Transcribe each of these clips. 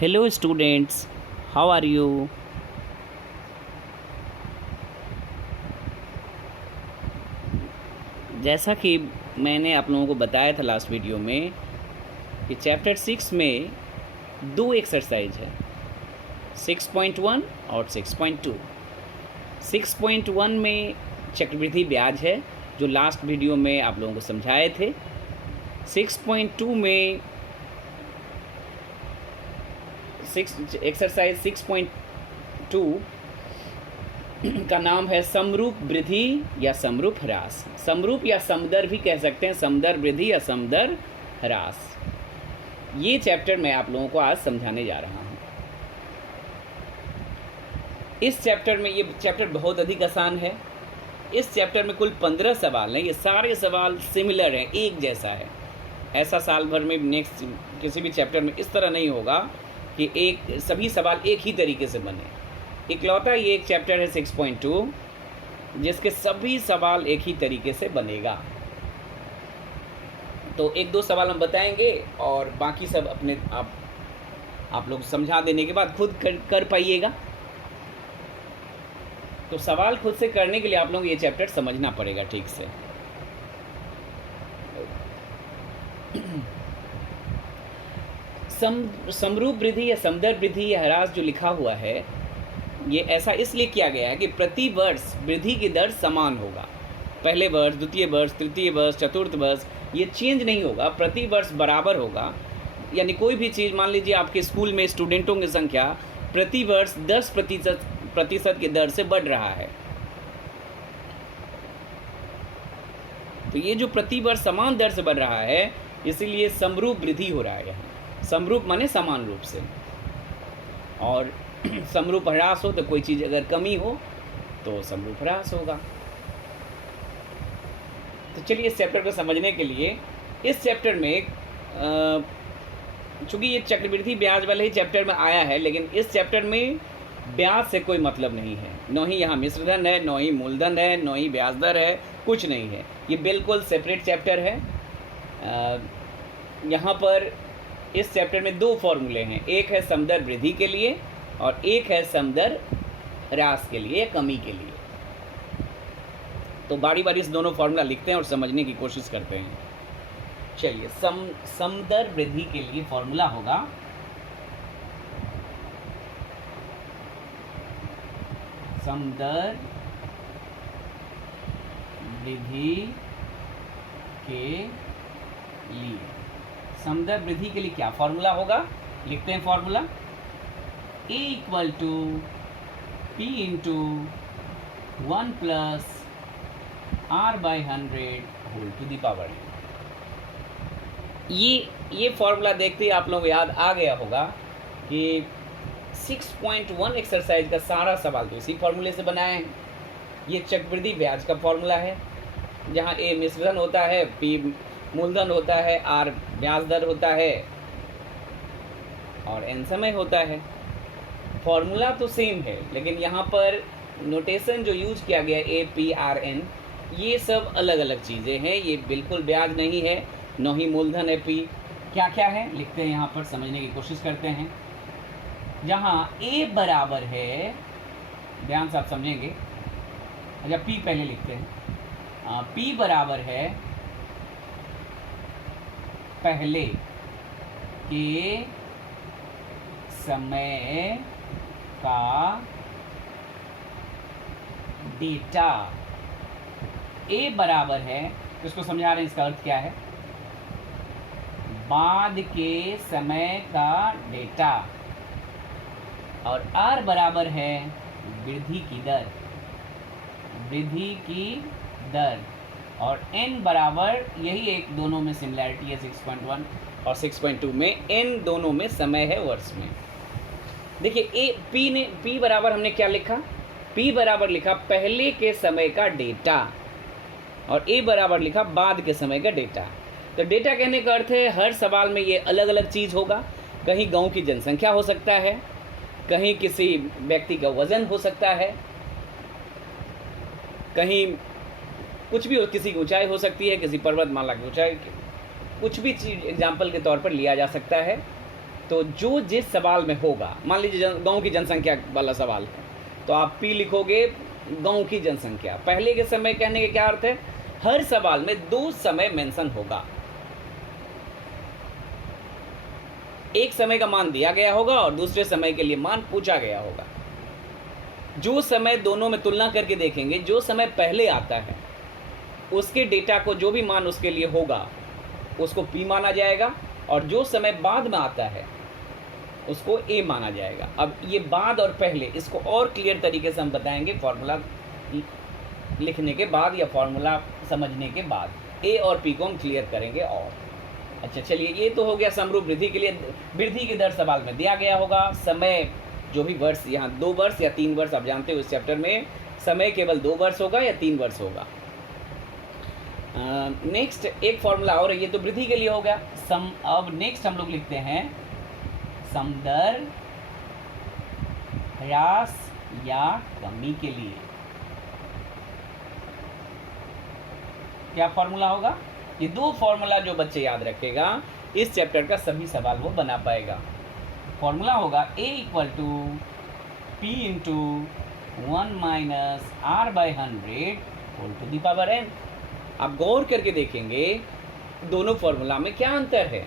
Hello students, how are you? जैसा कि मैंने आप लोगों को बताया था लास्ट वीडियो में कि चैप्टर 6 में दो एक्सरसाइज है, 6.1 और 6.2। 6.1 में चक्रवृद्धि ब्याज है जो लास्ट वीडियो में आप लोगों को समझाए थे। 6.2 में एक्सरसाइज 6.2 का नाम है समरूप वृद्धि या समरूप ह्रास। समरूप या समदर भी कह सकते हैं, समदर वृद्धि या समदर ह्रास। ये चैप्टर मैं आप लोगों को आज समझाने जा रहा हूँ। इस चैप्टर में, ये चैप्टर बहुत अधिक आसान है। इस चैप्टर में कुल 15 सवाल हैं। ये सारे सवाल सिमिलर हैं, एक जैसा है। ऐसा साल भर में नेक्स्ट किसी भी चैप्टर में इस तरह नहीं होगा कि सभी सवाल एक ही तरीके से बने। इकलौता ये एक चैप्टर है 6.2 जिसके सभी सवाल एक ही तरीके से बनेगा। तो एक दो सवाल हम बताएंगे और बाकी सब अपने आप लोग समझा देने के बाद खुद कर पाइएगा। तो सवाल खुद से करने के लिए आप लोग ये चैप्टर समझना पड़ेगा ठीक से। समरूप वृद्धि या समदर वृद्धि या ह्रास जो लिखा हुआ है, ये ऐसा इसलिए किया गया है कि प्रति वर्ष वृद्धि की दर समान होगा। पहले वर्ष, द्वितीय वर्ष, तृतीय वर्ष, चतुर्थ वर्ष ये चेंज नहीं होगा, प्रति वर्ष बराबर होगा। यानी कोई भी चीज़, मान लीजिए आपके स्कूल में स्टूडेंटों की संख्या प्रति वर्ष 10% की दर से बढ़ रहा है, तो ये जो प्रति वर्ष समान दर से बढ़ रहा है, इसीलिए समरूप वृद्धि हो रहा है यहाँ। समरूप माने समान रूप से, और समरूप ह्रास हो तो कोई चीज़ अगर कमी हो तो समरूप ह्रास होगा। तो चलिए इस चैप्टर को समझने के लिए, इस चैप्टर में चूँकि ये चक्रवृद्धि ब्याज वाले ही चैप्टर में आया है, लेकिन इस चैप्टर में ब्याज से कोई मतलब नहीं है। न ही यहाँ मिश्रधन है, न ही मूलधन है, न ही ब्याज दर है, कुछ नहीं है। ये बिल्कुल सेपरेट चैप्टर है। यहाँ पर इस चैप्टर में दो फॉर्मूले हैं, एक है समदर वृद्धि के लिए और एक है समदर ह्रास के लिए, कमी के लिए। तो बारी बारी इस दोनों फॉर्मूला लिखते हैं और समझने की कोशिश करते हैं। चलिए, समदर वृद्धि के लिए फॉर्मूला होगा समदर वृद्धि के लिए, समदर वृद्धि के लिए क्या फॉर्मूला होगा, लिखते हैं formula. A equal to P into 1 plus R by 100 whole to the power n। ये फॉर्मूला देखते ही आप लोगों को याद आ गया होगा कि 6.1 एक्सरसाइज का सारा सवाल तो इसी फॉर्मूले से बनाए हैं। ये चक्रवृद्धि ब्याज का फॉर्मूला है, जहाँ A मिश्रधन होता है, P मूलधन होता है, R ब्याज दर होता है और N समय होता है। फॉर्मूला तो सेम है, लेकिन यहाँ पर नोटेशन जो यूज किया गया APRN, ये सब अलग अलग चीज़ें हैं। ये बिल्कुल ब्याज नहीं है, न ही मूलधन है। P क्या क्या है लिखते हैं, यहाँ पर समझने की कोशिश करते हैं। जहाँ A बराबर है, ध्यान से आप समझेंगे। अच्छा, P पहले लिखते हैं। P बराबर है पहले के समय का डेटा। A बराबर है, इसको समझा रहे हैं, इसका अर्थ क्या है, बाद के समय का डेटा। और R बराबर है वृद्धि की दर, वृद्धि की दर। और N बराबर, यही एक दोनों में सिमिलैरिटी है 6.1 और 6.2 में, N दोनों में समय है वर्ष में। देखिए, P बराबर हमने क्या लिखा, P बराबर लिखा पहले के समय का डेटा, और A बराबर लिखा बाद के समय का डेटा। तो डेटा कहने का अर्थ है हर सवाल में ये अलग अलग चीज़ होगा। कहीं गांव की जनसंख्या हो सकता है, कहीं किसी व्यक्ति का वजन हो सकता है, कहीं कुछ भी हो, किसी की ऊंचाई हो सकती है, किसी पर्वतमाला की ऊंचाई, कुछ भी चीज़ एग्जाम्पल के तौर पर लिया जा सकता है। तो जो जिस सवाल में होगा, मान लीजिए गांव की जनसंख्या वाला सवाल है, तो आप पी लिखोगे गांव की जनसंख्या। पहले के समय कहने के क्या अर्थ है, हर सवाल में 2 समय मेंशन होगा। एक समय का मान दिया गया होगा और दूसरे समय के लिए मान पूछा गया होगा। जो समय दोनों में तुलना करके देखेंगे, जो समय पहले आता है उसके डेटा को जो भी मान उसके लिए होगा उसको पी माना जाएगा, और जो समय बाद में आता है उसको ए माना जाएगा। अब ये बाद और पहले, इसको और क्लियर तरीके से हम बताएंगे फॉर्मूला लिखने के बाद या फॉर्मूला समझने के बाद। ए और पी को हम क्लियर करेंगे। और अच्छा चलिए, ये तो हो गया समरूप वृद्धि के लिए। वृद्धि की दर सवाल में दिया गया होगा। समय जो भी वर्ष, यहाँ 2 वर्ष या 3 वर्ष, आप जानते हो इस चैप्टर में समय केवल 2 वर्ष होगा या 3 वर्ष होगा। नेक्स्ट एक फॉर्मूला और है, ये तो वृद्धि के लिए हो गया। अब नेक्स्ट हम लोग लिखते हैं सम दर ह्रास या कमी के लिए क्या फॉर्मूला होगा। ये 2 फॉर्मूला जो बच्चे याद रखेगा, इस चैप्टर का सभी सवाल वो बना पाएगा। फॉर्मूला होगा A equal to P into 1 minus R/100 whole to the power n। आप गौर करके देखेंगे दोनों फॉर्मूला में क्या अंतर है।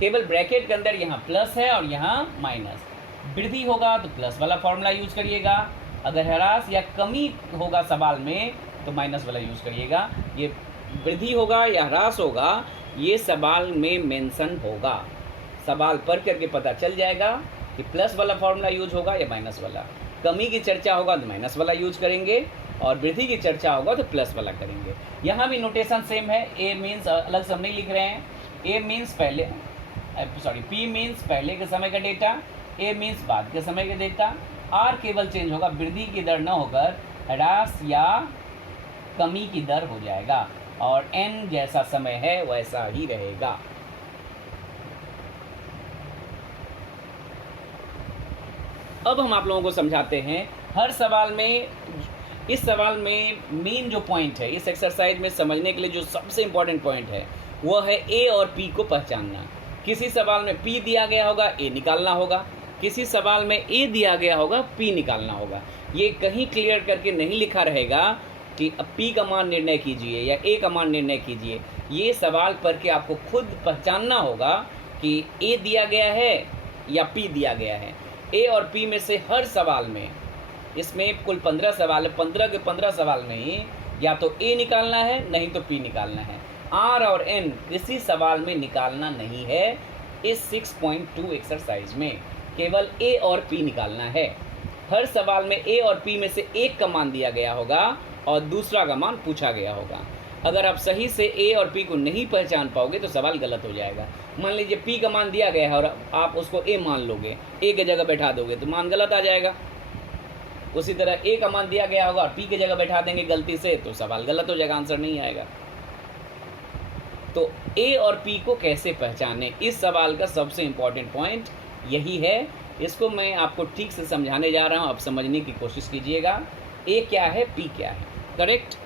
केवल ब्रैकेट के अंदर यहाँ प्लस है और यहाँ माइनस। वृद्धि होगा तो प्लस वाला फॉर्मूला यूज करिएगा, अगर ह्रास या कमी होगा सवाल में तो माइनस वाला यूज करिएगा। ये वृद्धि होगा या ह्रास होगा, ये सवाल में मेंशन होगा। सवाल पढ़ करके पता चल जाएगा कि प्लस वाला फॉर्मूला यूज होगा या माइनस वाला। कमी की चर्चा होगा तो माइनस वाला यूज करेंगे, और वृद्धि की चर्चा होगा तो प्लस वाला करेंगे। यहाँ भी नोटेशन सेम है। ए मीन्स अलग से हम नहीं लिख रहे हैं। ए मीन्स पहले, सॉरी, पी मीन्स पहले के समय का डेटा, ए मीन्स बाद के समय का डेटा। आर केवल चेंज होगा, वृद्धि की दर न होकर ह्रास या कमी की दर हो जाएगा, और एन जैसा समय है वैसा ही रहेगा। अब हम आप लोगों को समझाते हैं हर सवाल में, इस सवाल में मेन जो पॉइंट है इस एक्सरसाइज में समझने के लिए जो सबसे इम्पोर्टेंट पॉइंट है वो है ए और पी को पहचानना। किसी सवाल में पी दिया गया होगा, ए निकालना होगा। किसी सवाल में ए दिया गया होगा, पी निकालना होगा। ये कहीं क्लियर करके नहीं लिखा रहेगा कि अब पी का मान निर्णय कीजिए या ए का मान निर्णय कीजिए। ये सवाल पढ़ के आपको खुद पहचानना होगा कि ए दिया गया है या पी दिया गया है। ए और पी में से हर सवाल में, इसमें कुल 15 सवाल है, 15 के 15 सवाल में ही या तो ए निकालना है नहीं तो पी निकालना है। आर और एन किसी सवाल में निकालना नहीं है। इस 6.2 एक्सरसाइज में केवल ए और पी निकालना है। हर सवाल में ए और पी में से एक का मान दिया गया होगा और दूसरा का मान पूछा गया होगा। अगर आप सही से ए और पी को नहीं पहचान पाओगे तो सवाल गलत हो जाएगा। मान लीजिए पी का मान दिया गया है और आप उसको ए मान लोगे, ए की जगह बैठा दोगे तो मान गलत आ जाएगा। उसी तरह ए का मान दिया गया होगा और पी की जगह बैठा देंगे गलती से तो सवाल गलत हो जाएगा, आंसर नहीं आएगा। तो ए और पी को कैसे पहचाने, इस सवाल का सबसे इम्पोर्टेंट पॉइंट यही है। इसको मैं आपको ठीक से समझाने जा रहा हूँ, आप समझने की कोशिश कीजिएगा। ए क्या है, पी क्या है, करेक्ट।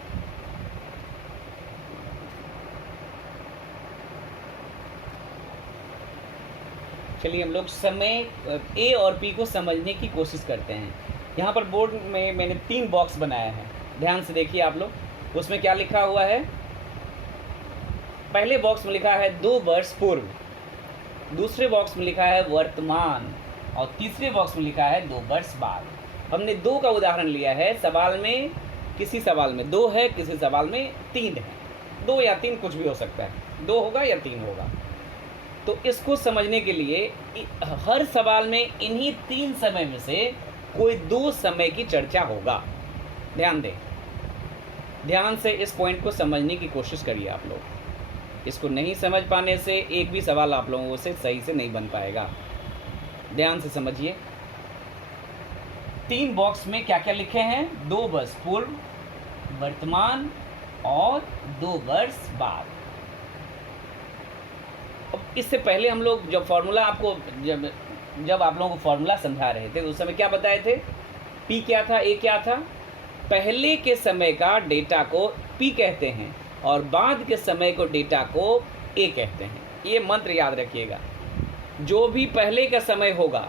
चलिए हम लोग समय ए और पी को समझने की कोशिश करते हैं। यहाँ पर बोर्ड में मैंने 3 बॉक्स बनाया है, ध्यान से देखिए आप लोग। उसमें क्या लिखा हुआ है, पहले बॉक्स में लिखा है 2 वर्ष पूर्व, दूसरे बॉक्स में लिखा है वर्तमान, और तीसरे बॉक्स में लिखा है 2 वर्ष बाद। हमने 2 का उदाहरण लिया है। सवाल में, किसी सवाल में 2 है, किसी सवाल में 3 है। 2 या 3 कुछ भी हो सकता है, 2 होगा या 3 होगा। तो इसको समझने के लिए हर सवाल में इन्हीं 3 समय में से कोई 2 समय की चर्चा होगा। ध्यान दें, ध्यान से इस पॉइंट को समझने की कोशिश करिए आप लोग। इसको नहीं समझ पाने से एक भी सवाल आप लोगों से सही से नहीं बन पाएगा। ध्यान से समझिए। 3 बॉक्स में क्या क्या लिखे हैं, 2 वर्ष पूर्व, वर्तमान और 2 वर्ष बाद। अब इससे पहले हम लोग जब फॉर्मूला आपको जब आप लोगों को फॉर्मूला समझा रहे थे उस समय क्या बताए थे, पी क्या था, ए क्या था। पहले के समय का डेटा को पी कहते हैं और बाद के समय को डेटा को ए कहते हैं। ये मंत्र याद रखिएगा। जो भी पहले का समय होगा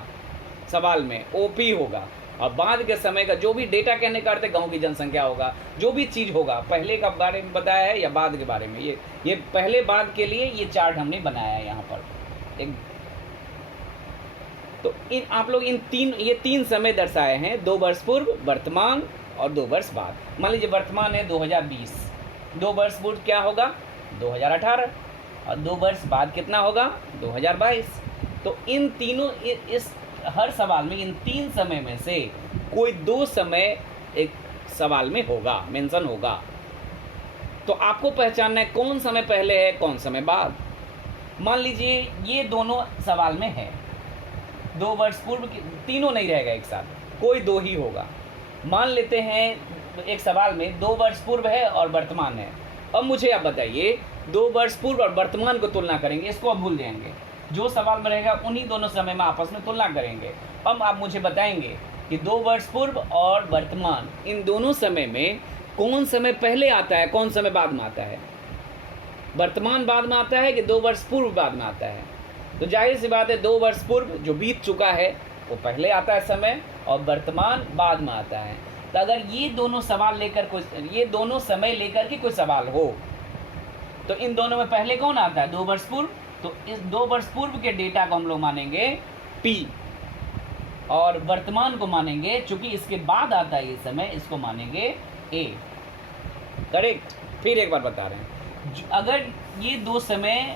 सवाल में ओपी होगा, और बाद के समय का जो भी डेटा कहने का अर्थ है गाँव की जनसंख्या होगा, जो भी चीज़ होगा, पहले का बारे में बताया है या बाद के बारे में, ये पहले बाद के लिए ये चार्ट हमने बनाया है यहाँ पर एक। तो आप लोग ये तीन समय दर्शाए हैं, 2 वर्ष पूर्व, वर्तमान और 2 वर्ष बाद। मान लीजिए वर्तमान है 2020, 2 वर्ष पूर्व क्या होगा 2018, और 2 वर्ष बाद कितना होगा 2022। तो इन तीनों इस हर सवाल में इन 3 समय में से कोई 2 समय एक सवाल में होगा, मेंशन होगा। तो आपको पहचानना है कौन समय पहले है कौन समय बाद। मान लीजिए ये दोनों सवाल में है, 2 वर्ष पूर्व, तीनों नहीं रहेगा एक साथ, कोई 2 ही होगा। मान लेते हैं एक सवाल में 2 वर्ष पूर्व है और वर्तमान है। अब मुझे आप बताइए 2 वर्ष पूर्व और वर्तमान को तुलना करेंगे, इसको आप भूल जाएंगे, जो सवाल में रहेगा उन्हीं दोनों समय में आपस में तुलना करेंगे। अब आप मुझे बताएंगे कि 2 वर्ष पूर्व और वर्तमान, इन दोनों समय में कौन समय पहले आता है कौन समय बाद में आता है। वर्तमान बाद में आता है कि 2 वर्ष पूर्व बाद में आता है। तो जाहिर सी बात है 2 वर्ष पूर्व जो बीत चुका है वो पहले आता है समय, और वर्तमान बाद में आता है। तो अगर ये दोनों सवाल लेकर ये दोनों समय लेकर के कोई सवाल हो तो इन दोनों में पहले कौन आता है 2 वर्ष पूर्व। तो इस 2 वर्ष पूर्व के डेटा को हम लोग मानेंगे P, और वर्तमान को मानेंगे, चूंकि इसके बाद आता है ये समय, इसको मानेंगे A। करेक्ट। फिर एक बार बता रहे हैं, अगर ये 2 समय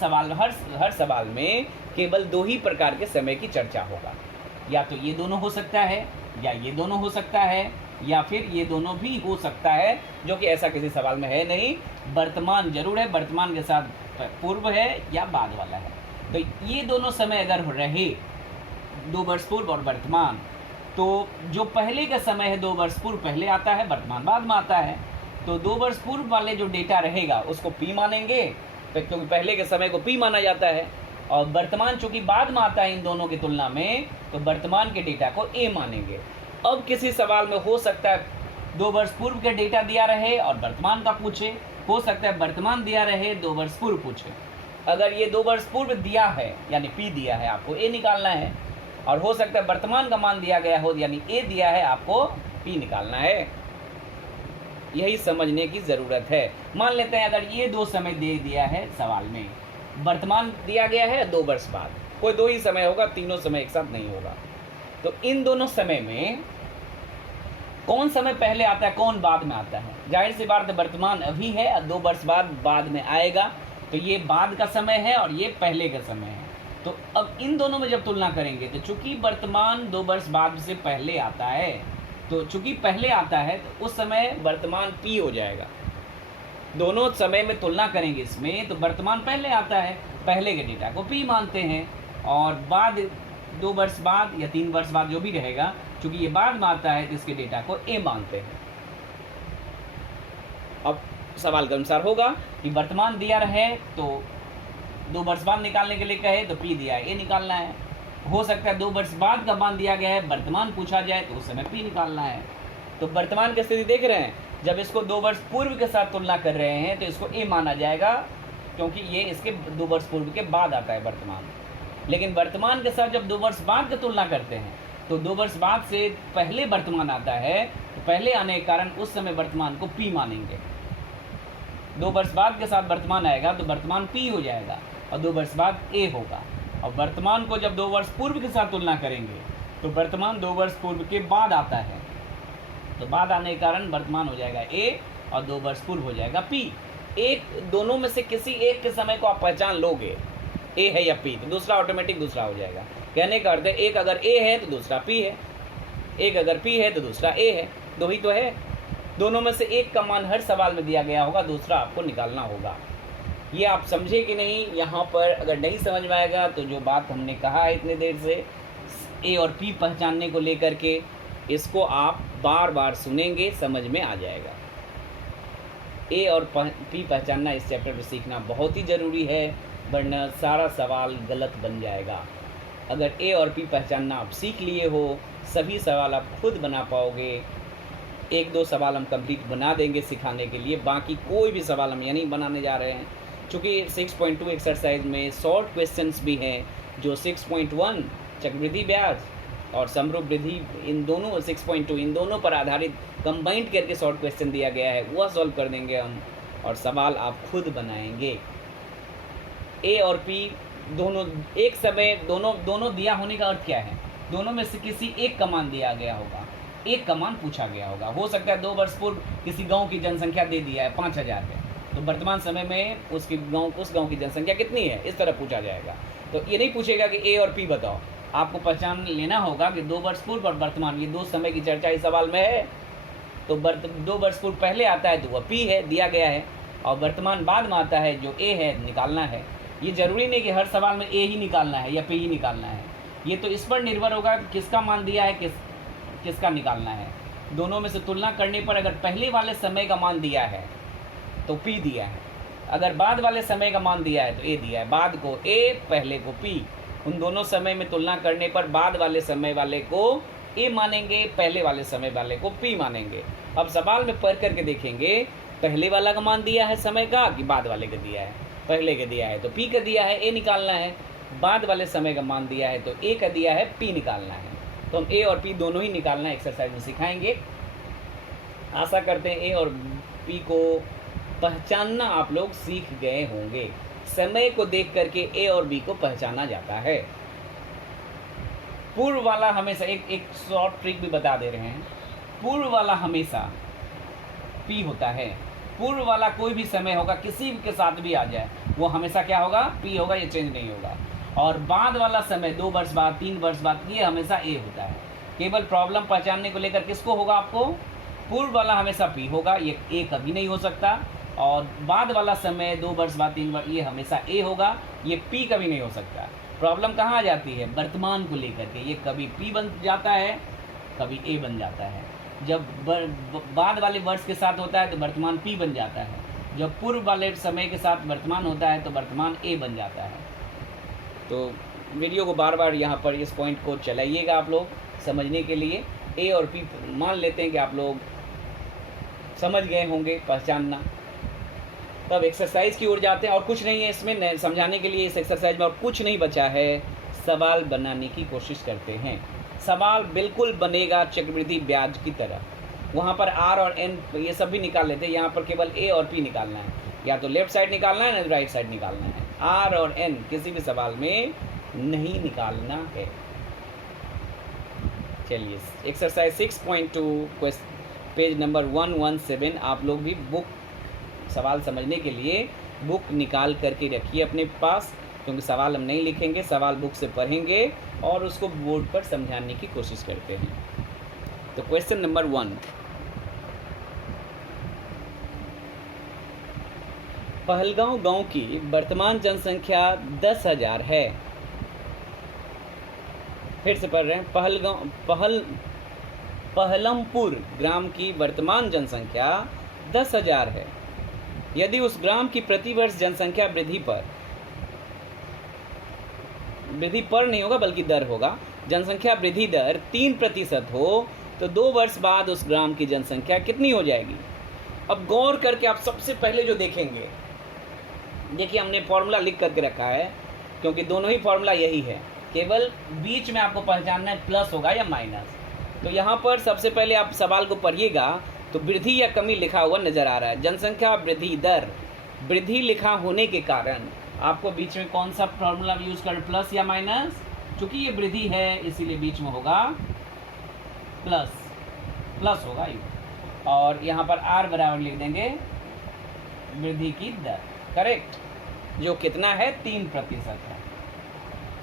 सवाल, हर सवाल में केवल 2 ही प्रकार के समय की चर्चा होगा, या तो ये दोनों हो सकता है, या ये दोनों हो सकता है, या फिर ये दोनों भी हो सकता है, जो कि ऐसा किसी सवाल में है नहीं। वर्तमान जरूर है, वर्तमान के साथ पूर्व है या बाद वाला है। तो ये दोनों समय अगर रहे 2 वर्ष पूर्व और वर्तमान, तो जो पहले का समय है 2 वर्ष पूर्व पहले आता है, वर्तमान बाद में आता है। तो 2 वर्ष पूर्व वाले जो डेटा रहेगा उसको P मानेंगे, क्योंकि पहले के समय को P माना जाता है, और वर्तमान चूंकि बाद में आता है इन दोनों की तुलना में, तो वर्तमान के डेटा को A मानेंगे। अब किसी सवाल में हो सकता है 2 वर्ष पूर्व के डेटा दिया रहे और वर्तमान का पूछे, हो सकता है वर्तमान दिया रहे 2 वर्ष पूर्व पूछे। अगर ये 2 वर्ष पूर्व दिया है यानी P दिया है, आपको A निकालना है, और हो सकता है वर्तमान का मान दिया गया हो यानी A दिया है, आपको P निकालना है। यही समझने की ज़रूरत है। मान लेते हैं अगर ये 2 समय दे दिया है सवाल में, वर्तमान दिया गया है 2 वर्ष बाद, कोई 2 ही समय होगा, तीनों समय एक साथ नहीं होगा। तो इन दोनों समय में कौन समय पहले आता है कौन बाद में आता है। जाहिर सी बात है वर्तमान अभी है और 2 वर्ष बाद में आएगा, तो ये बाद का समय है और ये पहले का समय है। तो अब इन दोनों में जब तुलना करेंगे तो चूंकि वर्तमान 2 वर्ष बाद से पहले आता है, तो चूंकि पहले आता है तो उस समय वर्तमान P हो जाएगा। दोनों समय में तुलना करेंगे इसमें, तो वर्तमान पहले आता है, पहले के डेटा को P मानते हैं, और बाद 2 वर्ष बाद या 3 वर्ष बाद जो भी रहेगा, चूंकि ये बाद में आता है तो इसके डेटा को A मानते हैं। अब सवाल के अनुसार होगा कि वर्तमान दिया रहे तो 2 वर्ष बाद निकालने के लिए कहे तो P दिया है, A निकालना है। हो सकता है 2 वर्ष बाद का मान दिया गया है, वर्तमान पूछा जाए तो उस समय P निकालना है। तो वर्तमान की स्थिति देख रहे हैं, जब इसको 2 वर्ष पूर्व के साथ तुलना कर रहे हैं तो इसको A माना जाएगा, क्योंकि ये इसके 2 वर्ष पूर्व के बाद आता है वर्तमान। लेकिन वर्तमान के साथ जब 2 वर्ष बाद की तुलना करते हैं तो 2 वर्ष बाद से पहले वर्तमान आता है, तो पहले आने के कारण उस समय वर्तमान को P मानेंगे। 2 वर्ष बाद के साथ वर्तमान आएगा तो वर्तमान P हो जाएगा और 2 वर्ष बाद A होगा। और वर्तमान को जब 2 वर्ष पूर्व के साथ तुलना करेंगे तो वर्तमान 2 वर्ष पूर्व के बाद आता है, तो बाद आने के कारण वर्तमान हो जाएगा A और 2 वर्ष पूर्व हो जाएगा P। एक दोनों में से किसी एक के समय को आप पहचान लोगे, A है या P, तो दूसरा ऑटोमेटिक दूसरा हो जाएगा। कहने का अर्थ है एक अगर A है तो दूसरा P है, एक अगर P है तो दूसरा A है, 2 ही तो है। दोनों में से एक का मान हर सवाल में दिया गया होगा, दूसरा आपको निकालना होगा। ये आप समझे कि नहीं। यहाँ पर अगर नहीं समझ में आएगा तो जो बात हमने कहा है इतनी देर से A और P पहचानने को लेकर के, इसको आप बार बार सुनेंगे, समझ में आ जाएगा। A और P पहचानना इस चैप्टर में सीखना बहुत ही ज़रूरी है, वरना सारा सवाल गलत बन जाएगा। अगर A और P पहचानना आप सीख लिए हो, सभी सवाल आप खुद बना पाओगे। 1-2 सवाल हम कंप्लीट बना देंगे सिखाने के लिए, बाकी कोई भी सवाल हम ये नहीं बनाने जा रहे हैं। चूँकि 6.2 एक्सरसाइज में शॉर्ट क्वेश्चंस भी हैं, जो 6.1 चक्रवृद्धि ब्याज और समरूप वृद्धि, इन दोनों 6.2 इन दोनों पर आधारित कंबाइंड करके शॉर्ट क्वेश्चन दिया गया है, वह सॉल्व कर देंगे हम, और सवाल आप खुद बनाएंगे। ए और पी दोनों एक समय, दोनों दिया होने का अर्थ क्या है? दोनों में से किसी एक का मान दिया गया होगा, एक का मान पूछा गया होगा। हो सकता है 2 वर्ष पूर्व किसी गांव की जनसंख्या दे दिया है 5000 है, तो वर्तमान समय में उस गांव की जनसंख्या कितनी है, इस तरह पूछा जाएगा। तो ये नहीं पूछेगा कि ए और पी बताओ, आपको पहचान लेना होगा कि 2 वर्ष पूर्व और वर्तमान, ये 2 समय की चर्चा इस सवाल में है। तो 2 वर्ष पूर्व पहले आता है तो वह पी है, दिया गया है, और वर्तमान बाद में आता है जो ए है, निकालना है। ये जरूरी नहीं कि हर सवाल में ए ही निकालना है या पी ही निकालना है, ये तो इस पर निर्भर होगा कि किसका मान दिया है, किसका निकालना है। दोनों में से तुलना करने पर अगर पहले वाले समय का मान दिया है तो पी दिया है, अगर बाद वाले समय का मान दिया है तो ए दिया है। बाद को ए, पहले को पी। उन दोनों समय में तुलना करने पर बाद वाले समय वाले को ए मानेंगे, पहले वाले समय वाले को पी मानेंगे। अब सवाल में पढ़ करके देखेंगे, पहले वाला का मान दिया है समय का कि बाद वाले का दिया है? पहले का दिया है तो पी का दिया है, ए निकालना है। बाद वाले समय का मान दिया है तो ए का दिया है, पी निकालना है। तो हम ए और पी दोनों ही निकालना एक्सरसाइज में सिखाएंगे। आशा करते हैं ए और पी को पहचानना आप लोग सीख गए होंगे। समय को देख करके ए और बी को पहचाना जाता है। पूर्व वाला हमेशा, एक शॉर्ट ट्रिक भी बता दे रहे हैं, पूर्व वाला हमेशा पी होता है। पूर्व वाला कोई भी समय होगा, किसी के साथ भी आ जाए, वो हमेशा क्या होगा? पी होगा, ये चेंज नहीं होगा। और बाद वाला समय 2 वर्ष बाद, 3 वर्ष बाद, ये हमेशा ए होता है। केवल प्रॉब्लम पहचानने को लेकर किसको होगा आपको? पूर्व वाला हमेशा पी होगा, ये ए कभी नहीं हो सकता। और बाद वाला समय 2 वर्ष बाद, 3 वर्ष, ये हमेशा ए होगा, ये पी कभी नहीं हो सकता। प्रॉब्लम कहाँ आ जाती है? वर्तमान को लेकर के, ये कभी पी बन जाता है, कभी ए बन जाता है। जब बाद वाले वर्ष के साथ होता है तो वर्तमान पी बन जाता है, जब पूर्व वाले समय के साथ वर्तमान होता है तो वर्तमान ए बन जाता है। तो वीडियो को बार बार यहाँ पर इस पॉइंट को चलाइएगा आप लोग समझने के लिए। ए और पी मान लेते हैं कि आप लोग समझ गए होंगे पहचानना। तब एक्सरसाइज की ओर जाते हैं, और कुछ नहीं है इसमें समझाने के लिए, इस एक्सरसाइज में और कुछ नहीं बचा है। सवाल बनाने की कोशिश करते हैं। सवाल बिल्कुल बनेगा चक्रवृद्धि ब्याज की तरह। वहाँ पर आर और एन ये सब भी निकाल लेते हैं, यहाँ पर केवल ए और पी निकालना है। या तो लेफ्ट साइड निकालना है, ना राइट साइड निकालना है। आर और एन किसी भी सवाल में नहीं निकालना है। चलिए एक्सरसाइज 6.2 पेज नंबर 117, आप लोग भी बुक सवाल समझने के लिए बुक निकाल करके रखिए अपने पास, क्योंकि सवाल हम नहीं लिखेंगे, सवाल बुक से पढ़ेंगे और उसको बोर्ड पर समझाने की कोशिश करते हैं। तो क्वेश्चन नंबर 1, पहलगांव गांव की वर्तमान जनसंख्या 10,000 है। फिर से पढ़ रहे हैं, पहलमपुर ग्राम की वर्तमान जनसंख्या 10,000 है। यदि उस ग्राम की प्रतिवर्ष जनसंख्या वृद्धि पर नहीं होगा बल्कि दर होगा, जनसंख्या वृद्धि दर 3% हो तो 2 वर्ष बाद उस ग्राम की जनसंख्या कितनी हो जाएगी? अब गौर करके आप सबसे पहले जो देखेंगे, देखिए हमने फॉर्मूला लिख करके रखा है, क्योंकि दोनों ही फॉर्मूला यही है, केवल बीच में आपको पहचानना है प्लस होगा या माइनस। तो यहाँ पर सबसे पहले आप सवाल को पढ़िएगा तो वृद्धि या कमी लिखा हुआ नजर आ रहा है। जनसंख्या वृद्धि दर, वृद्धि लिखा होने के कारण आपको बीच में कौन सा फॉर्मूला यूज कर, प्लस या माइनस? चूंकि ये वृद्धि है इसीलिए बीच में होगा प्लस होगा ये। और यहाँ पर आर बराबर लिख देंगे वृद्धि की दर, करेक्ट, जो कितना है 3% है।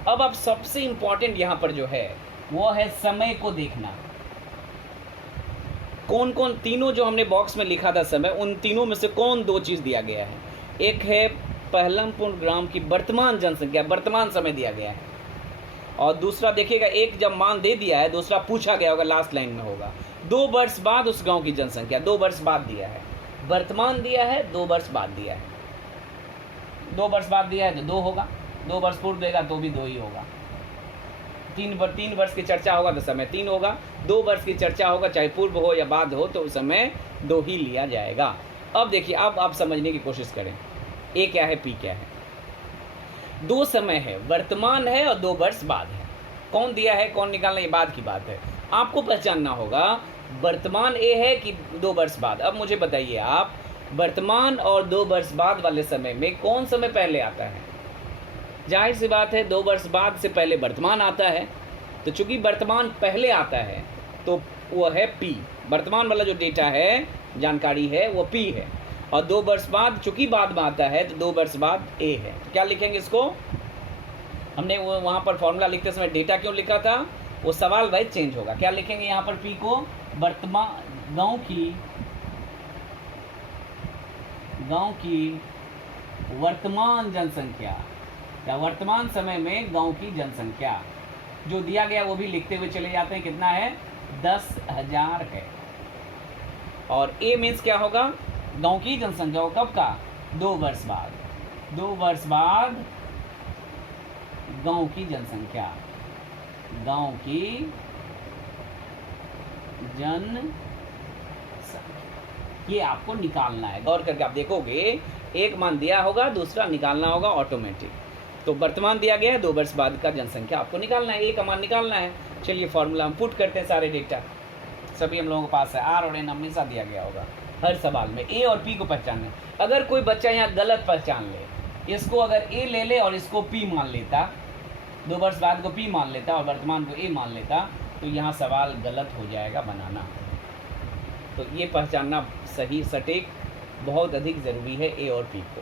अब सबसे इंपॉर्टेंट यहाँ पर जो है वो है समय को देखना। कौन कौन तीनों जो हमने बॉक्स में लिखा था समय, उन तीनों में से कौन 2 चीज़ दिया गया है? एक है पहलमपुर ग्राम की वर्तमान जनसंख्या, वर्तमान समय दिया गया है, और दूसरा देखिएगा एक जब मान दे दिया है, दूसरा पूछा गया होगा, लास्ट लाइन में होगा 2 वर्ष बाद उस गांव की जनसंख्या, 2 वर्ष बाद दिया है। वर्तमान दिया है, 2 वर्ष बाद दिया है। 2 वर्ष बाद दिया है तो 2 होगा, 2 वर्ष पूर्व देगा तो भी 2 ही होगा। 3 वर्ष की चर्चा होगा तो समय 3 होगा। 2 वर्ष की चर्चा होगा चाहे पूर्व हो या बाद हो तो उस समय 2 ही लिया जाएगा। अब देखिए, अब आप समझने की कोशिश करें। ए क्या है, पी क्या है। दो समय है, वर्तमान है और 2 वर्ष बाद है। कौन दिया है, कौन निकालना, ये बाद की बात है। आपको पहचानना होगा वर्तमान ए है कि 2 वर्ष बाद। अब मुझे बताइए आप, वर्तमान और 2 वर्ष बाद वाले समय में कौन समय पहले आता है? जाहिर सी बात है 2 वर्ष बाद से पहले वर्तमान आता है। तो चूंकि वर्तमान पहले आता है तो वो है पी। वर्तमान वाला जो डेटा है, जानकारी है, वो पी है। और 2 वर्ष बाद चूंकि बाद में आता है तो 2 वर्ष बाद ए है। तो क्या लिखेंगे इसको? हमने वो वहाँ पर फॉर्मूला लिखते समय डेटा क्यों लिखा था, वो सवाल वाइज चेंज होगा। क्या लिखेंगे यहाँ पर? पी को वर्तमान गांव की वर्तमान जनसंख्या, या वर्तमान समय में गांव की जनसंख्या जो दिया गया वो भी लिखते हुए चले जाते हैं। कितना है? 10,000 है। और ए मीन्स क्या होगा? गांव की जनसंख्या। कब का? 2 वर्ष बाद। 2 वर्ष बाद गांव की जनसंख्या, गांव की जनसंख्या, ये आपको निकालना है। गौर करके आप देखोगे, एक मान दिया होगा, दूसरा निकालना होगा ऑटोमेटिक। तो वर्तमान दिया गया है, 2 वर्ष बाद का जनसंख्या आपको निकालना है, ए का मान निकालना है। चलिए फॉर्मूला हम पुट करते हैं। सारे डेटा सभी हम लोगों के पास है। आर और एन हमेशा दिया गया होगा हर सवाल में। ए और पी को पहचानना। अगर कोई बच्चा यहाँ गलत पहचान ले, इसको अगर ए ले ले और इसको पी मान लेता, 2 वर्ष बाद को पी मान लेता और वर्तमान को ए मान लेता, तो यहाँ सवाल गलत हो जाएगा बनाना। तो ये पहचानना सही सटीक बहुत अधिक ज़रूरी है ए और पी को।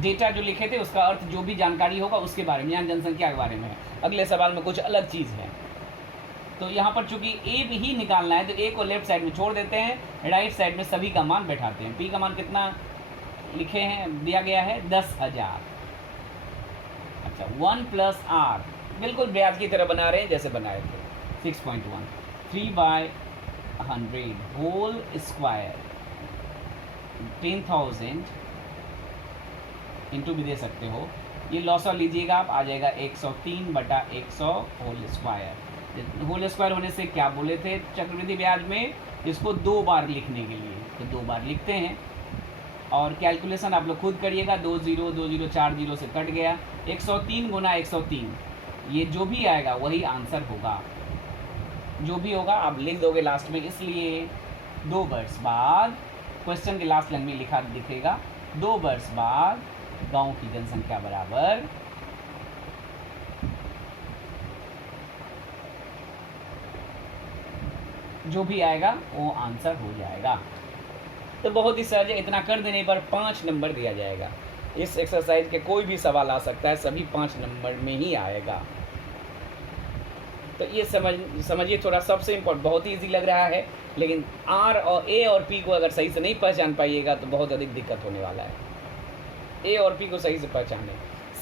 डेटा जो लिखे थे उसका अर्थ जो भी जानकारी होगा उसके बारे में, यहाँ जनसंख्या के बारे में है। अगले सवाल में कुछ अलग चीज़ है। तो यहाँ पर चूंकि ए भी ही निकालना है तो ए को लेफ्ट साइड में छोड़ देते हैं, राइट साइड में सभी का मान बैठाते हैं। पी का मान कितना लिखे हैं, दिया गया है 10,000। अच्छा, 1 + r, बिल्कुल ब्याज की तरह बना रहे हैं जैसे बनाए थे। 6.1 3/100 होल स्क्वायर 10,000 इंटू भी दे सकते हो। ये लॉसा लीजिएगा आप, आ जाएगा 103/100 होल स्क्वायर। होल स्क्वायर होने से क्या बोले थे चक्रवृद्धि ब्याज में, इसको 2 बार लिखने के लिए, तो 2 बार लिखते हैं। और कैलकुलेशन आप लोग खुद करिएगा। 2 0 2 0 4 0 से कट गया। 103 × 103, ये जो भी आएगा वही आंसर होगा। जो भी होगा आप लिख दोगे लास्ट में। इसलिए 2 वर्ष बाद, क्वेश्चन के लास्ट लाइन में लिखा दिखेगा 2 वर्ष बाद गांव की जनसंख्या बराबर जो भी आएगा वो आंसर हो जाएगा। तो बहुत ही सहज है। इतना कर देने पर 5 नंबर दिया जाएगा। इस एक्सरसाइज के कोई भी सवाल आ सकता है, सभी 5 नंबर में ही आएगा। तो ये समझिए थोड़ा, सबसे इम्पोर्टेंट, बहुत ही ईजी लग रहा है, लेकिन आर और ए और पी को अगर सही से नहीं पहचान पाइएगा तो बहुत अधिक दिक्कत होने वाला है। ए और पी को सही से पहचाने,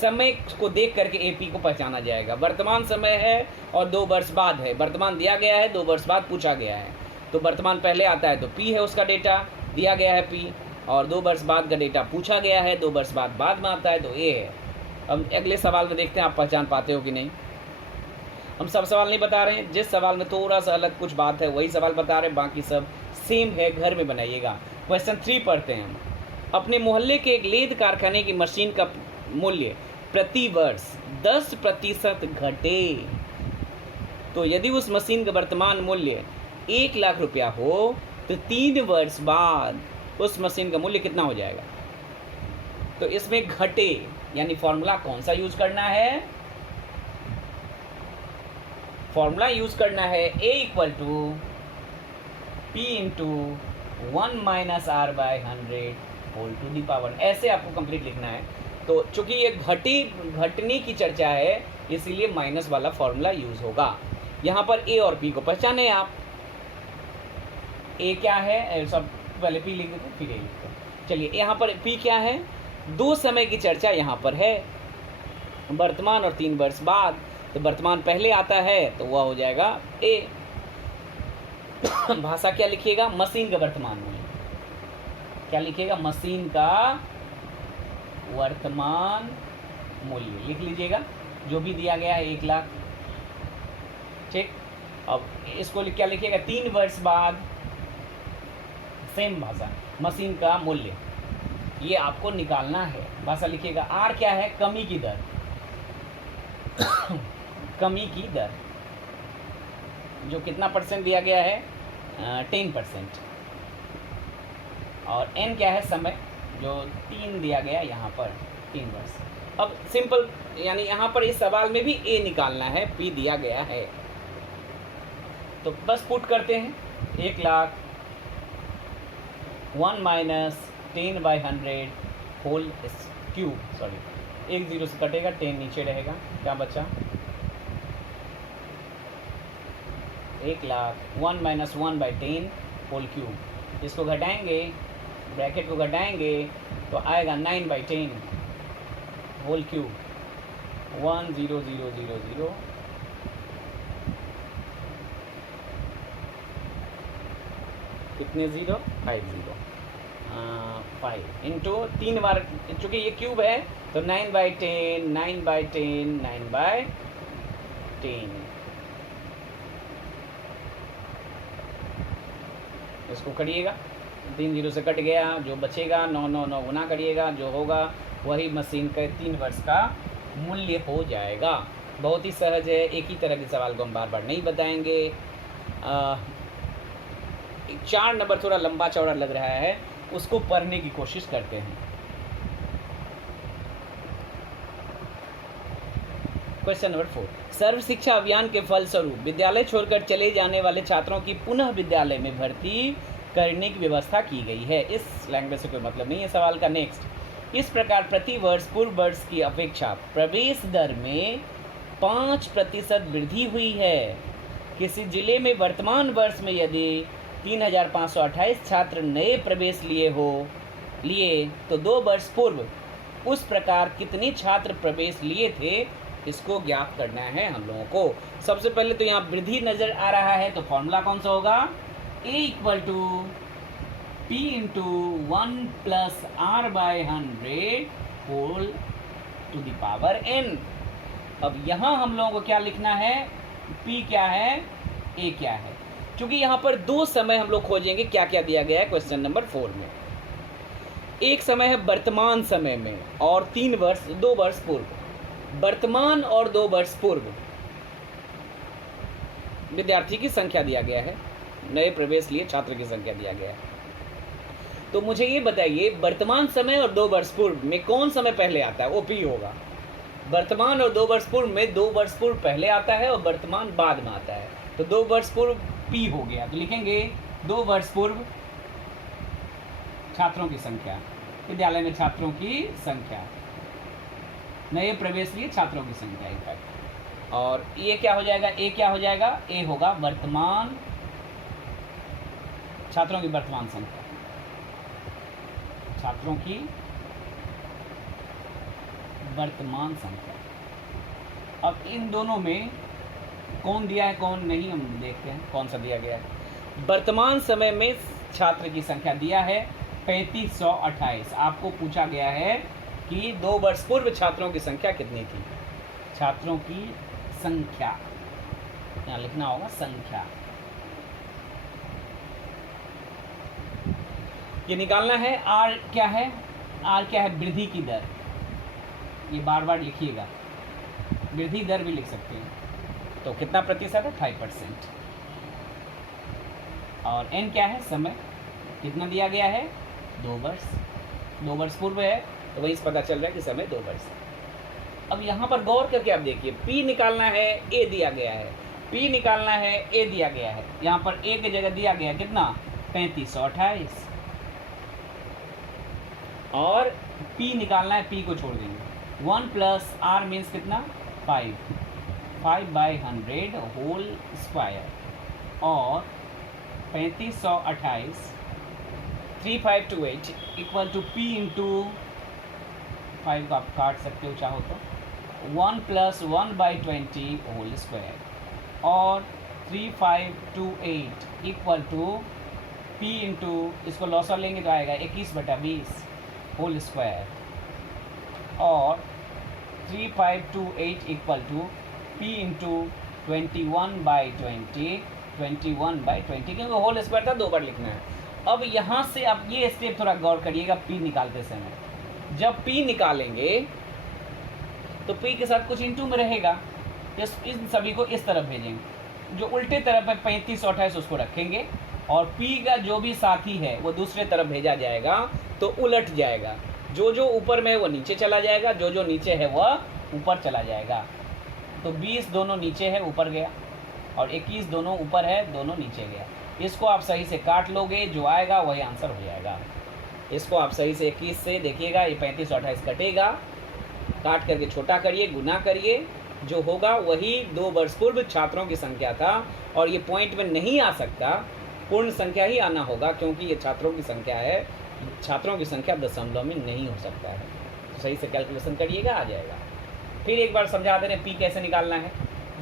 समय को देख करके ए पी को पहचाना जाएगा। वर्तमान समय है और 2 वर्ष बाद है। वर्तमान दिया गया है, 2 वर्ष बाद पूछा गया है, तो वर्तमान पहले आता है तो पी है, उसका डेटा दिया गया है पी, और 2 वर्ष बाद का डेटा पूछा गया है, 2 वर्ष बाद में आता है तो ए है। अब अगले सवाल में देखते हैं आप पहचान पाते हो कि नहीं। हम सब सवाल नहीं बता रहे हैं, जिस सवाल में थोड़ा सा अलग कुछ बात है वही सवाल बता रहे हैं, बाकी सब सेम है, घर में बनाइएगा। क्वेश्चन 3 पढ़ते हैं हम। अपने मोहल्ले के एक लेद कारखाने की मशीन का मूल्य प्रति वर्ष 10% घटे तो यदि उस मशीन का वर्तमान मूल्य 1 लाख रुपया हो तो 3 वर्ष बाद उस मशीन का मूल्य कितना हो जाएगा। तो इसमें घटे यानी फॉर्मूला कौन सा यूज करना है? फॉर्मूला यूज करना है A = P × 1 - r/100 whole to the power. ऐसे आपको कंप्लीट लिखना है। तो चूंकि ये घटने की चर्चा है इसीलिए माइनस वाला फॉर्मूला यूज होगा। यहाँ पर ए और पी को पहचाने आप। ए क्या है, सब पहले पी लिख देते फिर ए लिखते। चलिए यहाँ पर पी क्या है, 2 समय की चर्चा यहाँ पर है, वर्तमान और 3 वर्ष बाद। तो वर्तमान पहले आता है तो वह हो जाएगा ए। भाषा क्या लिखिएगा, मशीन का वर्तमान मूल्य। क्या लिखिएगा, मशीन का वर्तमान मूल्य लिख लीजिएगा, जो भी दिया गया है 1 लाख। ठीक, अब इसको क्या लिखिएगा, 3 वर्ष बाद, सेम भाषा, मशीन का मूल्य। ये आपको निकालना है। भाषा लिखिएगा। आर क्या है? कमी की दर। कमी की दर जो कितना परसेंट दिया गया है? 10%। और एन क्या है? समय, जो 3 दिया गया यहाँ पर, 3 वर्ष। अब सिंपल, यानी यहाँ पर इस सवाल में भी ए निकालना है, पी दिया गया है, तो बस पुट करते हैं। 1,00,000 1 माइनस 10/100 होल क्यूब, सॉरी 1 0 से कटेगा, 10 नीचे रहेगा, क्या बचा? 1,00,000 1 माइनस 1/10 होल क्यूब। इसको घटाएंगे, ब्रैकेट को घटाएंगे तो आएगा 9/10 होल क्यूब। 1 0 0 0 0 कितने 0? 5 0 5 इंटू 3 बार, चूँकि ये क्यूब है तो 9/10 9/10 9/10। इसको करिएगा, 3 0 से कट गया, जो बचेगा 9 9 9 गुना करिएगा, जो होगा वही मशीन का 3 वर्ष का मूल्य हो जाएगा। बहुत ही सहज है, एक ही तरह के सवाल को हम बार बार नहीं बताएंगे। 4 नंबर थोड़ा लंबा चौड़ा लग रहा है, उसको पढ़ने की कोशिश करते हैं। क्वेश्चन नंबर 4, सर्व शिक्षा अभियान के फलस्वरूप विद्यालय छोड़कर चले जाने वाले छात्रों की पुनः विद्यालय में भर्ती करने की व्यवस्था की गई है। इस लैंग्वेज से कोई मतलब नहीं है सवाल का। नेक्स्ट, इस प्रकार प्रति वर्ष पूर्व वर्ष की अपेक्षा प्रवेश दर में 5% वृद्धि हुई है। किसी जिले में वर्तमान वर्ष में यदि 3,528 छात्र नए प्रवेश लिए तो 2 वर्ष पूर्व उस प्रकार कितने छात्र प्रवेश लिए थे, इसको ज्ञात करना है हम लोगों को। सबसे पहले तो यहाँ वृद्धि नज़र आ रहा है, तो फॉर्मूला कौन सा होगा? A = P × 1 + R/100 whole to the power n। अब यहाँ हम लोगों को क्या लिखना है? P क्या है, A क्या है? क्योंकि यहाँ पर 2 समय हम लोग खोजेंगे, क्या क्या दिया गया है क्वेश्चन नंबर 4 में। एक समय है वर्तमान समय में और 2 वर्ष पूर्व। वर्तमान और 2 वर्ष पूर्व विद्यार्थी की संख्या दिया गया है, नए प्रवेश लिए छात्र की संख्या दिया गया है। तो मुझे ये बताइए, वर्तमान समय और 2 वर्ष पूर्व में कौन समय पहले आता है? वो पी होगा। वर्तमान और 2 वर्ष पूर्व में 2 वर्ष पूर्व पहले आता है और वर्तमान बाद में आता है, तो 2 वर्ष पूर्व पी हो गया। तो लिखेंगे 2 वर्ष पूर्व छात्रों की संख्या, विद्यालय में छात्रों की संख्या, नए प्रवेश लिए छात्रों की संख्या इनफैक्ट। और ये क्या हो जाएगा? ए क्या हो जाएगा? ए होगा वर्तमान छात्रों की वर्तमान संख्या, छात्रों की वर्तमान संख्या। अब इन दोनों में कौन दिया है कौन नहीं, हम देखते हैं कौन सा दिया गया है। वर्तमान समय में छात्र की संख्या दिया है 3528। आपको पूछा गया है कि 2 वर्ष पूर्व छात्रों की संख्या कितनी थी? छात्रों की संख्या यहाँ लिखना होगा, संख्या। ये निकालना है। आर क्या है? आर क्या है? वृद्धि की दर। ये बार बार लिखिएगा, वृद्धि दर भी लिख सकते हैं। तो कितना प्रतिशत है? 5%। और एन क्या है? समय। कितना दिया गया है? 2 वर्ष। 2 वर्ष पूर्व है तो वही पता चल रहा है कि समय 2 वर्ष। अब यहाँ पर गौर करके आप देखिए, पी निकालना है, ए दिया गया है, पी निकालना है, ए दिया गया है। यहाँ पर ए की जगह दिया गया कितना? 3528। और पी निकालना है, पी को छोड़ देंगे। 1 + R मीन्स कितना? 5/100 होल स्क्वायर। और 3528 3528 = P × 5 का आप काट सकते हो चाहो तो, 1 + 1/20 होल स्क्वायर। और 3528 = P × इसको लॉसर लेंगे तो आएगा 21/20 होल स्क्वायर। और 3528 = P × 21/20 21/20, क्योंकि होल स्क्वायर था, 2 बार लिखना है। अब यहाँ से आप ये स्टेप थोड़ा गौर करिएगा P निकालते समय। जब P निकालेंगे तो P के साथ कुछ इंटू में रहेगा, इन सभी को इस तरफ भेजेंगे। जो उल्टे तरफ है 35 और 28 उसको रखेंगे, और P का जो भी साथी है वो दूसरे तरफ भेजा जाएगा तो उलट जाएगा। जो जो ऊपर में है वो नीचे चला जाएगा, जो जो नीचे है वह ऊपर चला जाएगा। तो 20 दोनों नीचे है ऊपर गया, और 21 दोनों ऊपर है दोनों नीचे गया। इसको आप सही से काट लोगे, जो आएगा वही आंसर हो जाएगा। इसको आप सही से 21 से देखिएगा, ये 35 और 28 कटेगा, काट करके छोटा करिए, गुना करिए, जो होगा वही 2 वर्ष पूर्व छात्रों की संख्या था। और ये पॉइंट में नहीं आ सकता, पूर्ण संख्या ही आना होगा, क्योंकि ये छात्रों की संख्या है, छात्रों की संख्या दशमलव में नहीं हो सकता है। तो सही से कैलकुलेशन करिएगा, आ जाएगा। फिर एक बार समझा दे रहे P कैसे निकालना है।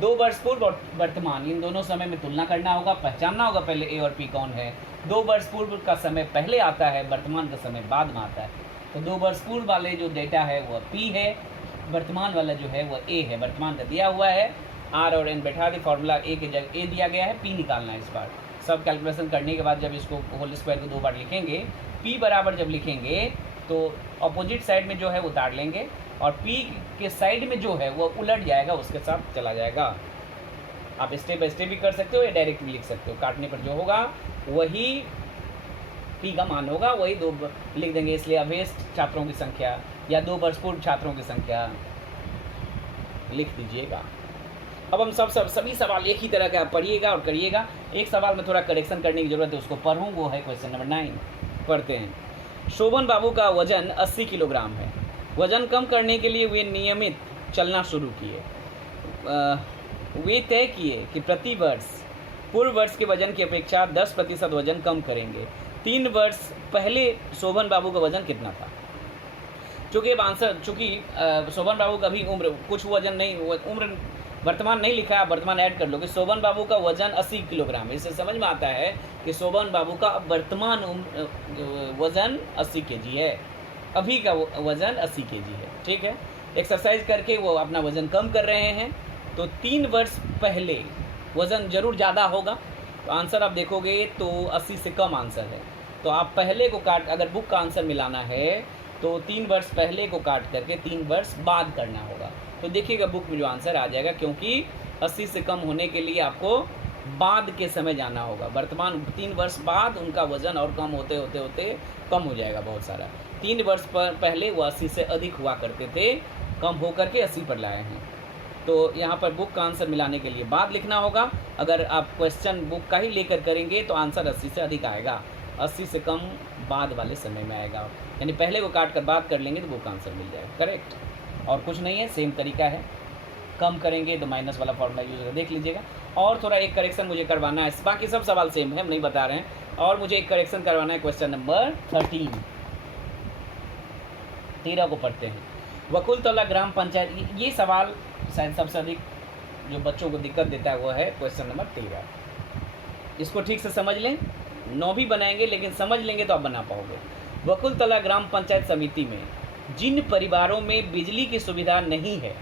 2 वर्ष पूर्व और वर्तमान, इन दोनों समय में तुलना करना होगा, पहचानना होगा पहले A और P कौन है। 2 वर्ष पूर्व का समय पहले आता है, वर्तमान का समय बाद में आता है। तो 2 वर्ष पूर्व वाले जो डेटा है वह P है, वर्तमान वाला जो है वह A है। वर्तमान का दिया हुआ है, R और N बैठा दी, फॉर्मूला A की जगह A दिया गया है, P निकालना है। इस बार सब कैलकुलेशन करने के बाद जब इसको होल स्क्वायर को 2 बार लिखेंगे, P बराबर जब लिखेंगे तो अपोजिट साइड में जो है उतार लेंगे, और P के साइड में जो है वो उलट जाएगा, उसके साथ चला जाएगा। आप स्टेप बाय स्टेप भी कर सकते हो या डायरेक्ट भी लिख सकते हो। काटने पर जो होगा वही P का मान होगा, वही 2 लिख देंगे। इसलिए अवेस्ट छात्रों की संख्या या 2 वर्ष पूर्व छात्रों की संख्या लिख दीजिएगा। अब हम सभी सवाल एक ही तरह का पढ़िएगा और करिएगा। एक सवाल में थोड़ा करेक्शन करने की ज़रूरत है, उसको पढ़ूँ, वो है क्वेश्चन नंबर 9। पढ़ते हैं। शोभन बाबू का वजन 80 किलोग्राम है। वजन कम करने के लिए वे नियमित चलना शुरू किए। वे तय किए कि प्रति वर्ष पूर्व वर्ष के वजन की अपेक्षा 10% वजन कम करेंगे। 3 वर्ष पहले शोभन बाबू का वजन कितना था? चूँकि अब आंसर, चूँकि शोभन बाबू का भी उम्र कुछ वजन नहीं, उम्र वर्तमान नहीं लिखा है, आप वर्तमान ऐड कर लोगे। शोभन बाबू का वजन 80 किलोग्राम है। इससे समझ में आता है कि शोभन बाबू का वर्तमान वजन 80 kg है, अभी का वजन 80 kg है। ठीक है, एक्सरसाइज करके वो अपना वजन कम कर रहे हैं। तो 3 वर्ष पहले वज़न ज़रूर ज़्यादा होगा। तो आंसर आप देखोगे तो 80 से कम आंसर है। तो आप पहले को काट, अगर बुक का आंसर मिलाना है तो 3 वर्ष पहले को काट करके 3 वर्ष बाद करना होगा। तो देखिएगा बुक में जो आंसर आ जाएगा, क्योंकि 80 से कम होने के लिए आपको बाद के समय जाना होगा। वर्तमान 3 वर्ष बाद उनका वज़न और कम होते होते होते कम हो जाएगा बहुत सारा। 3 वर्ष पहले वो 80 से अधिक हुआ करते थे, कम होकर के 80 पर लाए हैं। तो यहाँ पर बुक का आंसर मिलाने के लिए बाद लिखना होगा। अगर आप क्वेश्चन बुक का ही लेकर करेंगे तो आंसर 80 से अधिक आएगा, 80 से कम बाद वाले समय में आएगा। यानी पहले को काट कर बात कर लेंगे तो बुक का आंसर मिल जाएगा। करेक्ट, और कुछ नहीं है, सेम तरीका है। कम करेंगे तो माइनस वाला फॉर्मूला यूज़ कर देख लीजिएगा। और थोड़ा एक करेक्शन मुझे करवाना है, बाकी सब सवाल सेम है, हम नहीं बता रहे हैं। और मुझे एक करेक्शन करवाना है, क्वेश्चन नंबर 13 को पढ़ते हैं। वकुलतला ग्राम पंचायत, ये सवाल शायद सबसे अधिक जो बच्चों को दिक्कत देता है वो है क्वेश्चन नंबर 13। इसको ठीक से समझ लें, 9 भी बनाएंगे लेकिन समझ लेंगे तो आप बना पाओगे। वकुलतला ग्राम पंचायत समिति में जिन परिवारों में बिजली की सुविधा नहीं है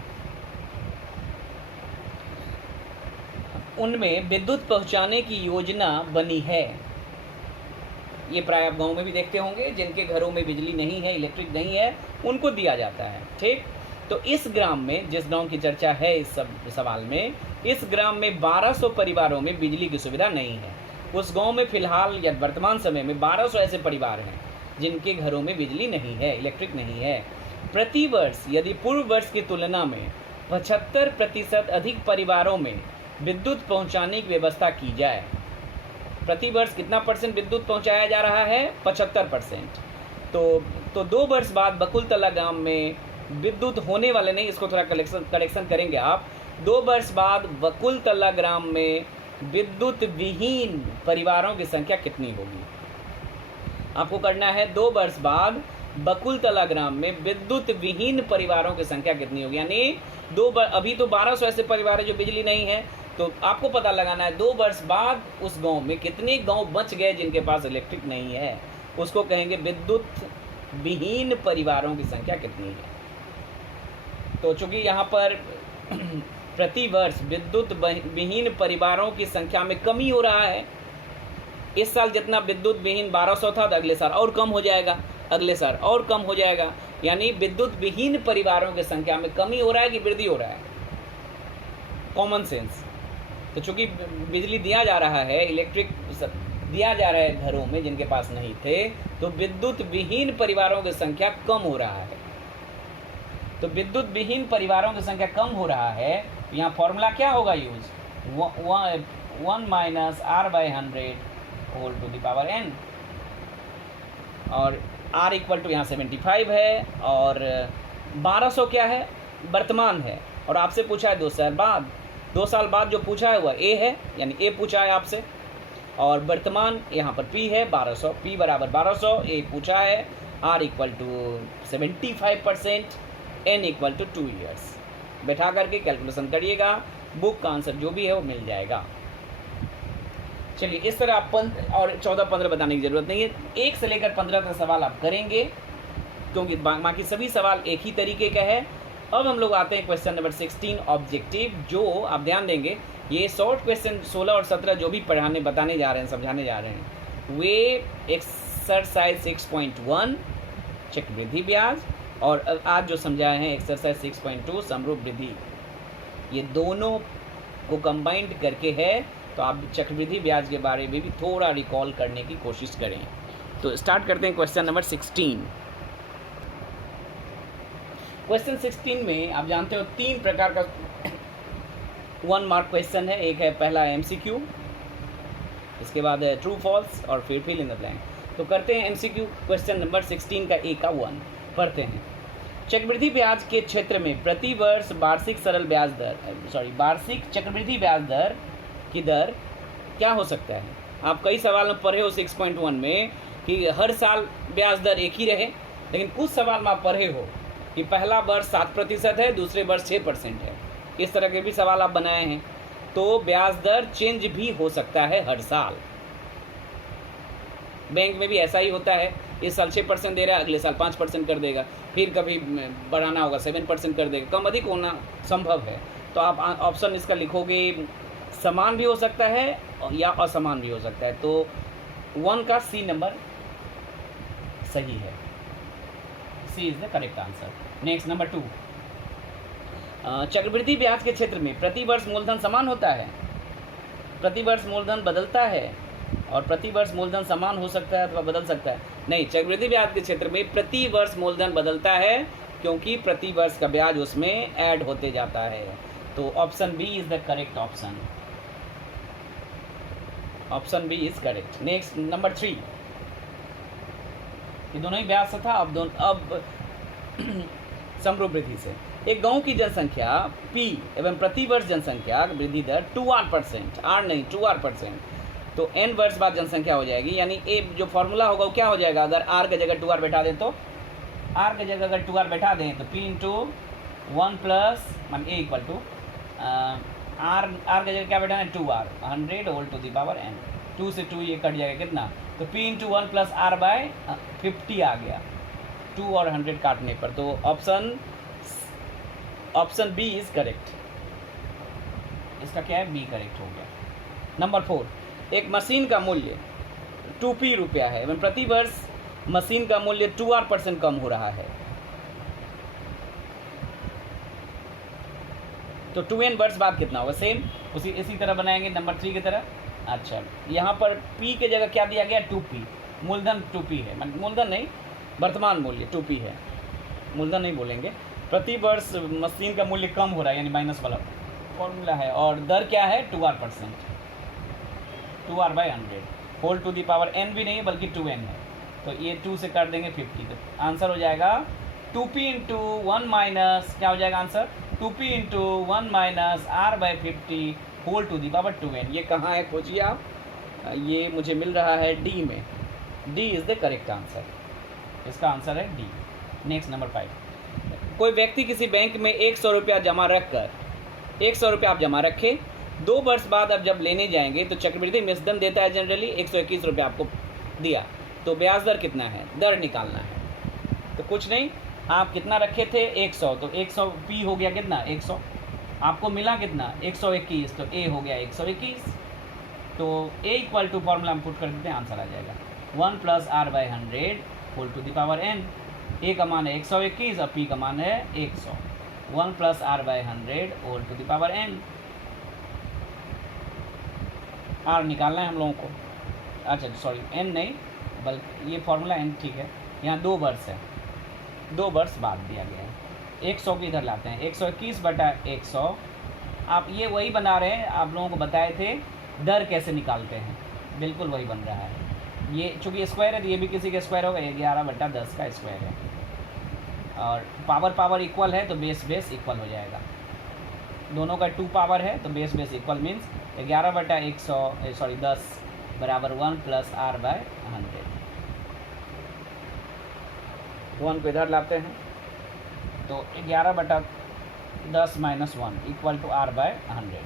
उनमें विद्युत पहुंचाने की योजना बनी है। ये प्राय आप गाँव में भी देखते होंगे, जिनके घरों में बिजली नहीं है, इलेक्ट्रिक नहीं है, उनको दिया जाता है। ठीक, तो इस ग्राम में, जिस गांव की चर्चा है इस सवाल में, इस ग्राम में 1200 परिवारों में बिजली की सुविधा नहीं है। उस गांव में फिलहाल या वर्तमान समय में 1200 ऐसे परिवार हैं जिनके घरों में बिजली नहीं है, इलेक्ट्रिक नहीं है। प्रति वर्ष यदि पूर्व वर्ष की तुलना में 75% अधिक परिवारों में विद्युत पहुंचाने की व्यवस्था की जाए। प्रति वर्ष कितना परसेंट विद्युत पहुंचाया जा रहा है? 75%। तो 2 वर्ष बाद वकुलतला ग्राम में विद्युत होने वाले नहीं, इसको थोड़ा करेक्शन करेंगे आप। 2 वर्ष बाद वकुलतला ग्राम में विद्युत विहीन परिवारों की संख्या कितनी होगी? आपको करना है 2 वर्ष बाद वकुलतला ग्राम में विद्युत विहीन परिवारों की संख्या कितनी होगी। यानी अभी तो 1200 ऐसे परिवार है जो बिजली नहीं है, तो आपको पता लगाना है 2 वर्ष बाद उस गांव में कितने गांव बच गए जिनके पास इलेक्ट्रिक नहीं है। उसको कहेंगे विद्युत विहीन परिवारों की संख्या कितनी है। तो चूंकि यहाँ पर प्रति वर्ष विद्युत विहीन परिवारों की संख्या में कमी हो रहा है, इस साल जितना विद्युत विहीन 1200 था, तो अगले साल और कम हो जाएगा, अगले साल और कम हो जाएगा। यानी विद्युत विहीन परिवारों की संख्या में कमी हो रहा है कि वृद्धि हो रहा है? Common sense. तो चूंकि बिजली दिया जा रहा है, इलेक्ट्रिक दिया जा रहा है घरों में जिनके पास नहीं थे, तो विद्युत विहीन परिवारों की संख्या कम हो रहा है। तो विद्युत विहीन परिवारों की संख्या कम हो रहा है, यहाँ फॉर्मूला क्या होगा use? 1 minus R/100 whole to the power n। और R इक्वल टू यहाँ 75 है, और 1200 क्या है? वर्तमान है, और आपसे पूछा है 2 साल बाद। 2 साल बाद जो पूछा है वह A है, यानी A पूछा है आपसे, और वर्तमान यहाँ पर P है 1200, P बराबर 1200, A पूछा है, R equal to 75%, N equal to 2 years. बैठा करके कैलकुलेशन करिएगा, बुक का आंसर जो भी है वो मिल जाएगा। चलिए, इस तरह आप और 14-15 बताने की ज़रूरत नहीं है, 1 से लेकर 15 तक सवाल आप करेंगे, क्योंकि बाकी सभी सवाल एक ही तरीके का है। अब हम लोग आते हैं क्वेश्चन नंबर 16 ऑब्जेक्टिव, जो आप ध्यान देंगे ये शॉर्ट क्वेश्चन 16 और 17 जो भी बताने जा रहे हैं, समझाने जा रहे हैं, वे एक्सरसाइज 6.1 चक्रवृद्धि ब्याज, और आज जो समझाए हैं एक्सरसाइज 6.2 समरूप वृद्धि, ये दोनों को कंबाइंड करके है। तो आप चक्रवृद्धि ब्याज के बारे में भी थोड़ा रिकॉल करने की कोशिश करें। तो स्टार्ट करते हैं क्वेश्चन नंबर 16। क्वेश्चन 16 में आप जानते हो 3 प्रकार का 1 मार्क क्वेश्चन है। एक है पहला MCQ, इसके बाद है ट्रू फॉल्स, और फिर फिल इन द ब्लैंक। तो करते हैं MCQ क्वेश्चन नंबर 16 का A का 1 पढ़ते हैं। चक्रवृद्धि ब्याज के क्षेत्र में प्रति वर्ष वार्षिक चक्रवृद्धि ब्याज दर की दर क्या हो सकता है? आप कई सवाल में पढ़े हो 6.1 में कि हर साल ब्याज दर एक ही रहे, लेकिन कुछ सवाल में आप पढ़े हो कि पहला वर्ष 7% है, दूसरे वर्ष 6% है। इस तरह के भी सवाल आप बनाए हैं। तो ब्याज दर चेंज भी हो सकता है हर साल। बैंक में भी ऐसा ही होता है, इस साल 6% दे रहा है, अगले साल 5% कर देगा, फिर कभी बढ़ाना होगा 7% कर देगा, कम अधिक होना संभव है। तो आप ऑप्शन इसका लिखोगे समान भी हो सकता है या असमान भी हो सकता है। तो 1 का C नंबर सही है, C is the correct answer. Next number 2, चक्रवृद्धि ब्याज के क्षेत्र में प्रति वर्ष मूलधन समान होता है, प्रति वर्ष मूलधन बदलता है, और प्रति वर्ष मूलधन समान हो सकता है अथवा बदल सकता है? नहीं, चक्रवृद्धि ब्याज के क्षेत्र में प्रति वर्ष मूलधन बदलता है, क्योंकि प्रति वर्ष का ब्याज उसमें ऐड होते जाता है। तो option B is the correct option, option B is correct. Next number 3, ये दोनों ही ब्याज से था, अब समरूप वृद्धि से। एक गांव की जनसंख्या P एवं प्रति वर्ष जनसंख्या वृद्धि दर 2R%, R नहीं 2R%, तो n वर्ष बाद जनसंख्या हो जाएगी। यानी ए जो फॉर्मूला होगा वो क्या हो जाएगा? अगर R की जगह 2R बैठा दें, तो R की जगह अगर 2R बैठा दें तो P इंटू 1 प्लस मान A इक्वल टू R की जगह क्या बैठा है? 2R, 100 whole to the power n। 2 से 2 ये कट जाएगा कितना? तो P इंटू 1 प्लस R/50 आ गया, 2 और 100 काटने पर। तो ऑप्शन बी इज करेक्ट, इसका क्या है? बी करेक्ट हो गया। नंबर 4, एक मशीन का मूल्य 2p रुपया है एवं प्रति वर्ष मशीन का मूल्य 2R% कम हो रहा है, तो 2n वर्ष बाद कितना होगा? सेम इसी तरह बनाएंगे नंबर 3 की तरह। अच्छा, यहाँ पर p की जगह क्या दिया गया? 2p, मूलधन 2p है, मूलधन नहीं, वर्तमान मूल्य 2p है, मूलधन नहीं बोलेंगे। प्रति वर्ष मशीन का मूल्य कम हो रहा है, यानी माइनस वाला फॉर्मूला है, और दर क्या है? 2R%, 2R/100 whole to the power n भी नहीं है बल्कि 2n है, तो ये 2 से कर देंगे 50, तो आंसर हो जाएगा 2p इंटू 1 माइनस, क्या हो जाएगा answer? 2p into 1 minus R/50 whole to the power 2n। ये कहाँ है खोजिए आप? ये मुझे मिल रहा है D में, D is the correct answer, इसका आंसर है D। नेक्स्ट नंबर 5, कोई व्यक्ति किसी बैंक में 100 रुपया जमा रख कर, 100 रुपया आप जमा रखे, 2 वर्ष बाद अब जब लेने जाएंगे तो चक्रवृद्धि मिश्रधन देता है जनरली, 121 रुपया आपको दिया, तो ब्याज दर कितना है? दर निकालना है। तो कुछ नहीं, आप कितना रखे थे? 100, तो 100 P हो गया कितना? 100, आपको मिला कितना? 121, तो A हो गया 121। तो a इक्वल टू फॉर्मूला हम पुट कर देते हैं, आंसर आ जाएगा 1 + r/100 whole to the power n। a का मान है 121 और p का मान है 100। 1 + r/100 whole to the power n। r निकालना है हम लोगों को, अच्छा सॉरी n नहीं, बल्कि ये फार्मूला n ठीक है। यहाँ 2 वर्ष है, 2 वर्ष बाद दिया गया है। 100 को इधर लाते हैं, 121/100। आप ये वही बना रहे हैं, आप लोगों को बताए थे दर कैसे निकालते हैं, बिल्कुल वही बन रहा है। ये चूँकि स्क्वायर है तो ये भी किसी का स्क्वायर होगा, 11/10 का स्क्वायर है। और पावर इक्वल है तो बेस इक्वल हो जाएगा। दोनों का 2 पावर है तो बेस इक्वल मीन्स 10 बराबर 1 + r/100। 1 को इधर लाते हैं तो 11/10 - 1 इक्वल टू r/100।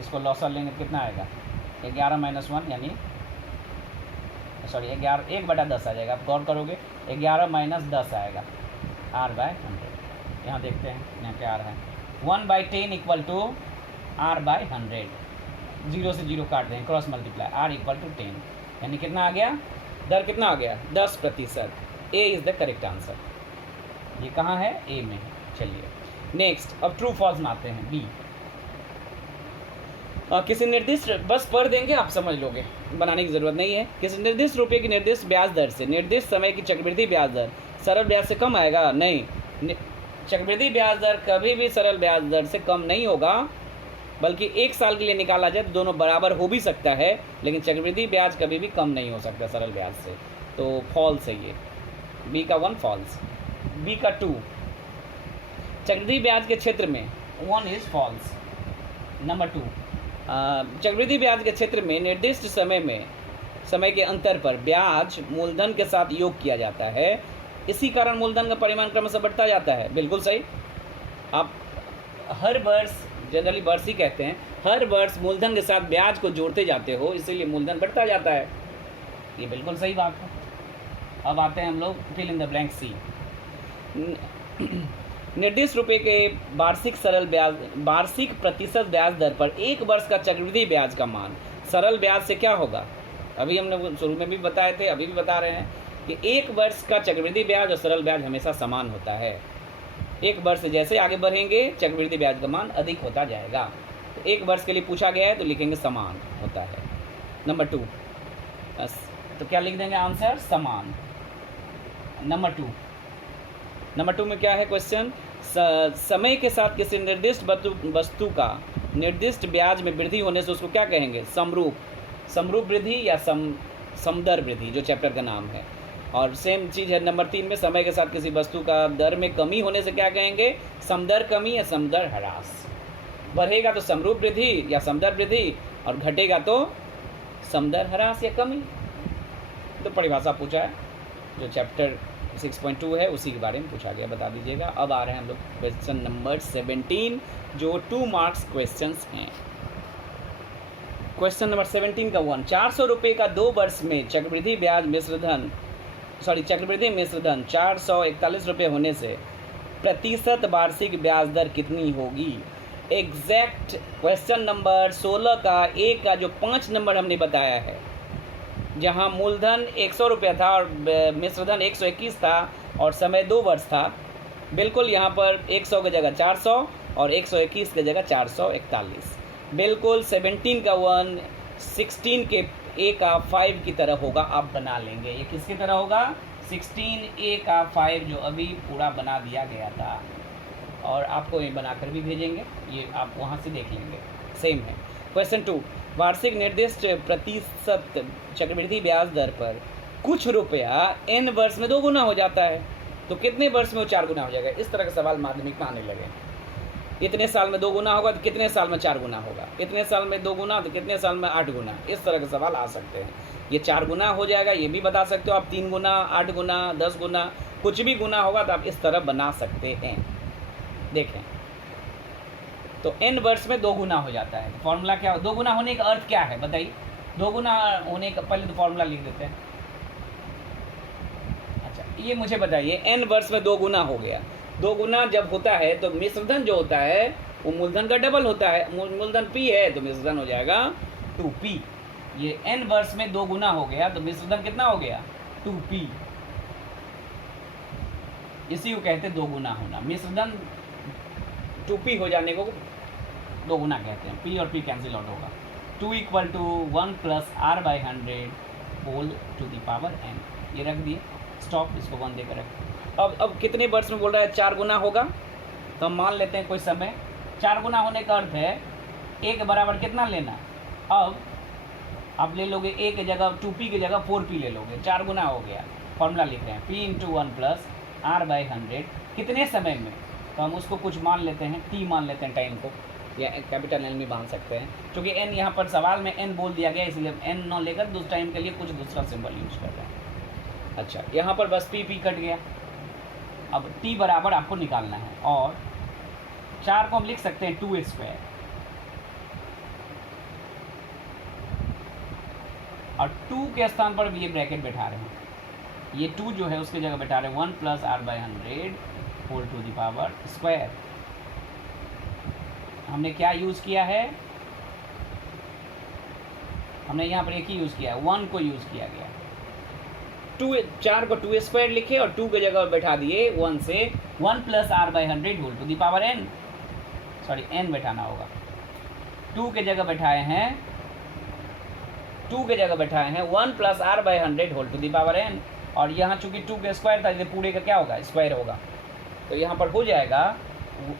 इसको लॉसर लेंगे तो कितना आएगा, 11 - 1 यानी सॉरी 1/10 आ जाएगा। आप गौर करोगे 11 - 10 आएगा r/100। यहाँ देखते हैं यहाँ क्या आ रहा है, 1/10 इक्वल टू r/100। 0 से 0 काट दें, cross multiply, r equal to 10 यानी कितना आ गया, दर कितना आ गया 10%। A is the correct answer. ये कहाँ है, ए में। चलिए नेक्स्ट, अब ट्रू फॉल्स में आते हैं, बी। किसी निर्दिष्ट, बस पढ़ देंगे आप समझ लोगे, बनाने की ज़रूरत नहीं है। किसी निर्दिष्ट रुपये की निर्दिष्ट ब्याज दर से निर्दिष्ट समय की चक्रवृद्धि ब्याज दर सरल ब्याज से कम आएगा, नहीं। चक्रवृद्धि ब्याज दर कभी भी सरल ब्याज दर से कम नहीं होगा, बल्कि 1 साल के लिए निकाला जाए तो दोनों बराबर हो भी सकता है, लेकिन चक्रवृद्धि ब्याज कभी भी कम नहीं हो सकता सरल ब्याज से। तो फॉल्स है ये, बी का 1 फॉल्स। बी का 2, चक्रवृद्धि ब्याज के क्षेत्र में 1 इज़ फॉल्स। नंबर 2, चक्रवृद्धि ब्याज के क्षेत्र में निर्दिष्ट समय के अंतर पर ब्याज मूलधन के साथ योग किया जाता है, इसी कारण मूलधन का परिमाण क्रमशः बढ़ता जाता है। बिल्कुल सही। आप हर वर्ष, जनरली वर्ष ही कहते हैं, हर वर्ष मूलधन के साथ ब्याज को जोड़ते जाते हो, इसीलिए मूलधन बढ़ता जाता है। ये बिल्कुल सही बात है। अब आते हैं हम लोग फिल इन द ब्लैंक सी। निर्दिष्ट रुपये के वार्षिक प्रतिशत ब्याज दर पर 1 वर्ष का चक्रवृद्धि ब्याज का मान सरल ब्याज से क्या होगा। अभी हमने शुरू में भी बताए थे, अभी भी बता रहे हैं कि 1 वर्ष का चक्रवृद्धि ब्याज और सरल ब्याज हमेशा समान होता है। 1 वर्ष से जैसे आगे बढ़ेंगे चक्रवृद्धि ब्याज का मान अधिक होता जाएगा। तो 1 वर्ष के लिए पूछा गया है तो लिखेंगे समान होता है। नंबर 2, तो क्या लिख देंगे आंसर, समान। नंबर 2 में क्या है क्वेश्चन, समय के साथ किसी निर्दिष्ट वस्तु का निर्दिष्ट ब्याज में वृद्धि होने से उसको क्या कहेंगे, समरूप वृद्धि या समदर वृद्धि, जो चैप्टर का नाम है। और सेम चीज़ है नंबर 3 में, समय के साथ किसी वस्तु का दर में कमी होने से क्या कहेंगे, समदर कमी या समदर ह्रास। बढ़ेगा तो समरूप वृद्धि या समदर वृद्धि, और घटेगा तो समदर ह्रास या कमी। तो परिभाषा पूछा है, जो चैप्टर 6.2 है उसी के बारे में पूछा गया, बता दीजिएगा। अब आ रहे हैं हम लोग क्वेश्चन नंबर 17, जो 2 मार्क्स क्वेश्चंस हैं। क्वेश्चन नंबर 17 का 1, 400 रुपये का 2 वर्ष में चक्रवृद्धि मिश्र धन 441 रुपये होने से प्रतिशत वार्षिक ब्याज दर कितनी होगी। एग्जैक्ट क्वेश्चन नंबर 16 का ए का जो 5 नंबर हमने बताया है, जहां मूलधन 100 रुपया था और मिश्रधन 121 था और समय 2 वर्ष था, बिल्कुल यहाँ पर 100 की जगह 400 और 121 की जगह 441। बिल्कुल 17 का 1 16 के ए का 5 की तरह होगा, आप बना लेंगे। ये किसकी तरह होगा, 16 ए का 5, जो अभी पूरा बना दिया गया था, और आपको ये बनाकर भी भेजेंगे, ये आप वहाँ से देख लेंगे, सेम है। क्वेश्चन 2, वार्षिक निर्दिष्ट प्रतिशत चक्रवृद्धि ब्याज दर पर कुछ रुपया n वर्ष में 2 गुना हो जाता है, तो कितने वर्ष में वो 4 गुना हो जाएगा। इस तरह का सवाल माध्यमिक में आने लगे। इतने साल में 2 गुना होगा तो कितने साल में 4 गुना होगा, इतने साल में 2 गुना तो कितने साल में 8 गुना, इस तरह के सवाल आ सकते हैं। ये 4 गुना हो जाएगा, ये भी बता सकते हो आप, 3 गुना, 8 गुना, 10 गुना, कुछ भी गुना होगा तो आप इस तरह बना सकते हैं। देखें तो n वर्ष में 2 गुना हो जाता है। फॉर्मूला क्या, 2 गुना होने का अर्थ क्या है बताइए। 2 गुना होने का पहले तो फॉर्मूला लिख देते हैं। अच्छा ये मुझे बताइए, n वर्ष में 2 गुना हो गया। 2 गुना जब होता है तो मिश्रधन जो होता है वो मूलधन का डबल होता है। मूलधन p है तो मिश्रधन हो जाएगा 2p। ये n वर्ष में 2 गुना हो गया, तो मिश्र धन कितना हो गया 2p। इसी को कहते हैं 2 गुना होना। मिश्र धन 2p हो जाने को 2 गुना कहते हैं। p और p कैंसिल आउट होगा। 2 equal to 1 plus r by 100 whole to the power n। ये रख दिए, स्टॉप, इसको 1 देकर रख। अब कितने वर्ष में बोल रहा है 4 गुना होगा, तो हम मान लेते हैं कोई समय 4 गुना होने का अर्थ है a के बराबर कितना लेना। अब आप ले लोगे a की जगह 2p की जगह 4p ले लोगे, 4 गुना हो गया। फॉर्मूला लिख रहे हैं p into 1 plus r by 100 कितने समय में, तो हम उसको कुछ मान लेते हैं, t मान लेते हैं टाइम को, या कैपिटल N भी मान सकते हैं, क्योंकि n यहाँ पर सवाल में n बोल दिया गया इसलिए n न लेकर दूसरे टाइम के लिए कुछ दूसरा सिंबल यूज कर रहे हैं। अच्छा, यहाँ पर बस p कट गया। अब t बराबर आपको निकालना है, और 4 को हम लिख सकते हैं 2 स्क्वायर, और 2 के स्थान पर भी ये ब्रैकेट बैठा रहे हैं। ये 2 जो है उसकी जगह बैठा रहे हैं 1 plus r by 100 whole to the power square. हमने क्या यूज़ किया है, हमने यहाँ पर एक ही यूज़ किया है, 1 को यूज़ किया गया। 4 को 2 स्क्वायर लिखे और 2 की जगह बैठा दिए 1 से 1 plus r by 100 whole to the power n, sorry n बैठाना होगा। 2 के जगह बैठाए हैं 1 plus r by 100 whole to the power n, और यहाँ चूंकि 2 के स्क्वायर था, इसलिए पूरे का क्या होगा स्क्वायर होगा, तो यहाँ पर हो जाएगा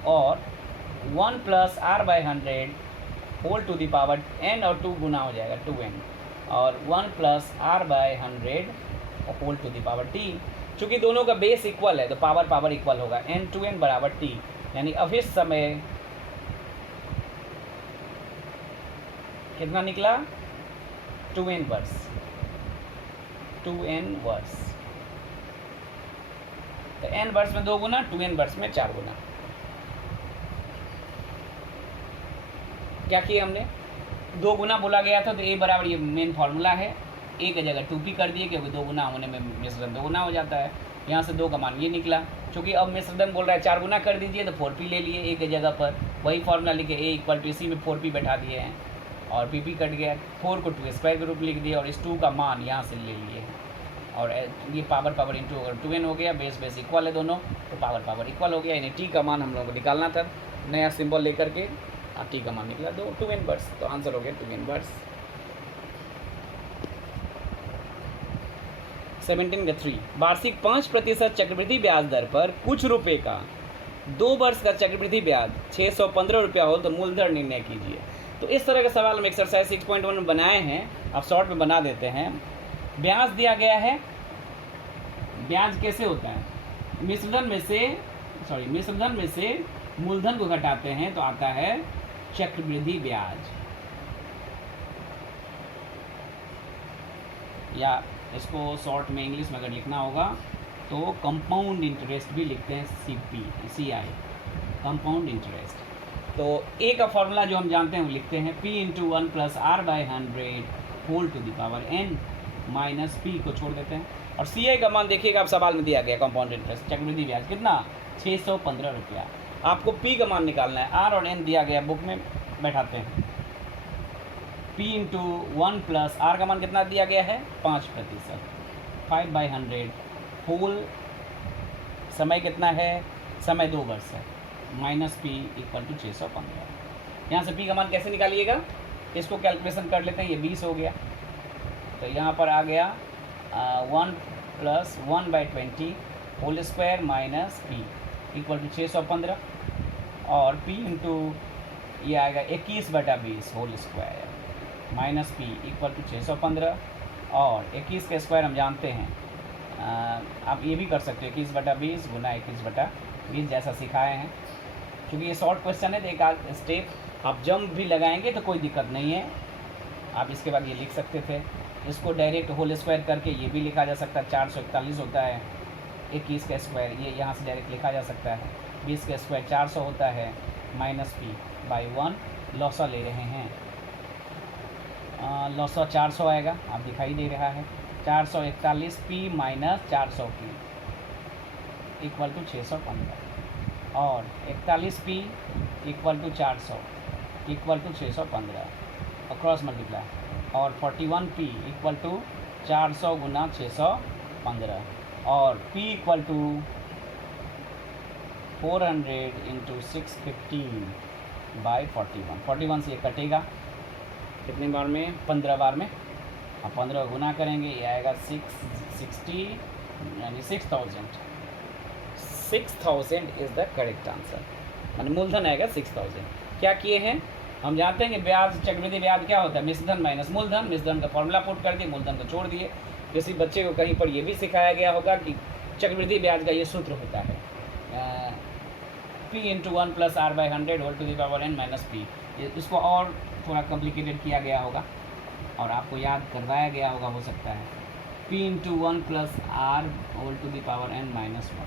और 1 plus r by 100 whole to the power n, और 2 गुना हो जाएगा 2n, और 1 plus r by 100 whole to the power t। चूँकि दोनों का बेस इक्वल है तो पावर इक्वल होगा, n टू n बराबर t, यानी अब इस समय कितना निकला 2n वर्ष, 2n वर्ष। तो n वर्ष में 2 गुना, 2n वर्ष में 4 गुना। क्या किया हमने, 2 गुना बोला गया था तो a बराबर, ये मेन फार्मूला है, a की जगह 2p कर दिए क्योंकि 2 गुना होने में मिश्र धन 2 गुना हो जाता है। यहाँ से 2 का मान ये निकला। क्योंकि अब मिश्र धन बोल रहा है 4 गुना कर दीजिए, तो 4p ले लिए a की जगह पर, वही फार्मूला लिखे a इक्वल टू, इसी में 4p बैठा दिए हैं, और p कट गया। 4 को 2 स्क्वायर के रूप लिख दिया, और इस 2 का मान यहाँ से ले लिए, और ये पावर इंटू अगर 2n हो गया, बेस इक्वल है दोनों, तो पावर इक्वल हो गया। यानी t का मान हम लोगों को निकालना था नया सिंबल लेकर के, और t का मान निकला 2n वर्ष, तो आंसर हो गया 2n वर्ष। 17 वार्षिक 5% चक्रवृद्धि ब्याज दर पर कुछ रुपए का 2 वर्ष का चक्रवृद्धि ब्याज 615 रुपया हो तो मूलधन निर्णय कीजिए। तो इस तरह के सवाल हम एक्सरसाइज 6.1 में बनाए हैं, आप शॉर्ट में बना देते हैं। ब्याज दिया गया है, ब्याज कैसे होता है, मिश्र धन में से मूलधन को घटाते हैं तो आता है चक्रवृद्धि ब्याज, या इसको शॉर्ट में इंग्लिश में अगर लिखना होगा तो कंपाउंड इंटरेस्ट भी लिखते हैं, CI कंपाउंड इंटरेस्ट। तो ए का फॉर्मूला जो हम जानते हैं वो लिखते हैं p into 1 plus r by 100 whole to the power n minus p को छोड़ देते हैं। और CI का मान देखिएगा, आप सवाल में दिया गया कंपाउंड इंटरेस्ट चक्रवृद्धि ब्याज कितना 615 रुपया। आपको p का मान निकालना है, r और n दिया गया बुक में, बैठाते हैं। p इंटू 1 प्लस r का मान कितना दिया गया है 5%, 5/100 होल, समय कितना है, समय 2 वर्ष है, माइनस p इक्वल टू 615। यहाँ से p का मान कैसे निकालिएगा, इसको कैलकुलेशन कर लेते हैं, ये 20 हो गया, तो यहाँ पर आ गया 1 plus 1/20 whole square minus p equal to 615, और p इंटू ये आएगा 21/20 whole square minus p equal to 615, और 21 का स्क्वायर हम जानते हैं, आप ये भी कर सकते हो 21/20 गुना 21/20 जैसा सिखाए हैं। क्योंकि ये शॉर्ट क्वेश्चन है तो एक आध स्टेप आप जंप भी लगाएंगे तो कोई दिक्कत नहीं है, आप इसके बाद ये लिख सकते थे। इसको डायरेक्ट होल स्क्वायर करके ये भी लिखा जा सकता है, 441 होता है, 21 का स्क्वायर ये यहाँ से डायरेक्ट लिखा जा सकता है, 20 का स्क्वायर 400 होता है, माइनस p बाई 1, लॉसा ले रहे हैं, लॉसा 400 आएगा, आप दिखाई दे रहा है, 441 p minus 400 p equal to 615, और 41 p equal to 400 equal to 615, और क्रॉस मल्टीप्लाई और 41p इक्वल टू 400 गुना 615 और p equal to 400 into 615 by 41 से ये कटेगा कितने बार में, 15 बार में। अब 15 गुना करेंगे, ये आएगा 660 यानी 6000 इज़ द करेक्ट आंसर, यानी मूलधन आएगा 6000। क्या किए हैं, हम जानते हैं कि ब्याज, चक्रवृद्धि ब्याज क्या होता है, मिश्रधन माइनस मूलधन। मिश्रधन का फॉर्मूला पुट कर दिए, मूलधन को छोड़ दिए। किसी बच्चे को कहीं पर ये भी सिखाया गया होगा कि चक्रवृद्धि ब्याज का ये सूत्र होता है P into 1 plus R by 100 whole to the power n minus P. इसको और थोड़ा कॉम्प्लिकेटेड किया गया होगा और आपको याद करवाया गया होगा, हो सकता है P into 1 plus R whole to the power n minus 1।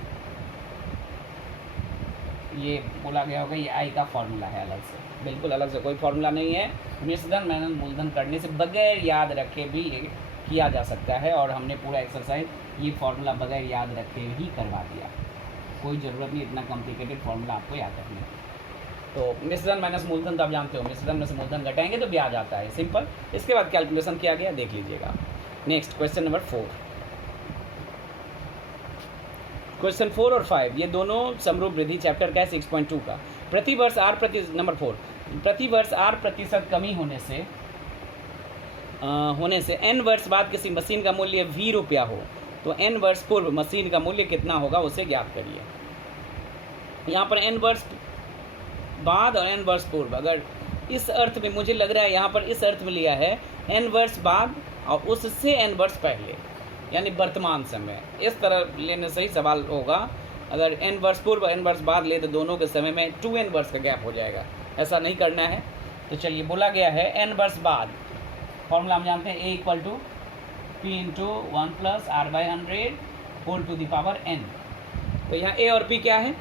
ये बोला गया होगा, ये I का फॉर्मूला है अलग से, बिल्कुल अलग से, कोई फॉर्मूला नहीं है। मिश्रधन माइनस मूलधन करने से बगैर याद रखे भी ये किया जा सकता है और हमने पूरा एक्सरसाइज ये फॉर्मूला बगैर याद रखे ही करवा दिया। कोई ज़रूरत नहीं इतना कॉम्प्लिकेटेड फॉर्मूला आपको याद रखने। तो मिश्रधन माइनस मूलधन तो आप जानते हो, मिश्रधन में से मूलधन घटाएंगे तो ब्याज आता है, सिंपल। इसके बाद कैलकुलेशन किया गया, देख लीजिएगा। Next question number 4। क्वेश्चन 4 और 5 ये दोनों समरूप वृद्धि चैप्टर का है 6.2 का। प्रतिवर्ष R नंबर 4, प्रतिवर्ष R% कमी होने से n वर्ष बाद किसी मशीन का मूल्य ₹20 हो तो n वर्ष पूर्व मशीन का मूल्य कितना होगा उसे ज्ञात करिए। यहाँ पर n वर्ष बाद और n वर्ष पूर्व, अगर इस अर्थ में, मुझे लग रहा है यहाँ पर इस अर्थ में लिया है n वर्ष बाद और उससे n वर्ष पहले, यानी वर्तमान समय, इस तरह लेने से ही सवाल होगा। अगर n वर्ष पूर्व n वर्ष बाद ले तो दोनों के समय में 2n वर्ष का गैप हो जाएगा, ऐसा नहीं करना है। तो चलिए, बोला गया है n वर्ष बाद, फॉर्मूला हम जानते हैं a equal to P into 1 plus R by 100 whole to the power n। तो यहाँ a और p क्या है,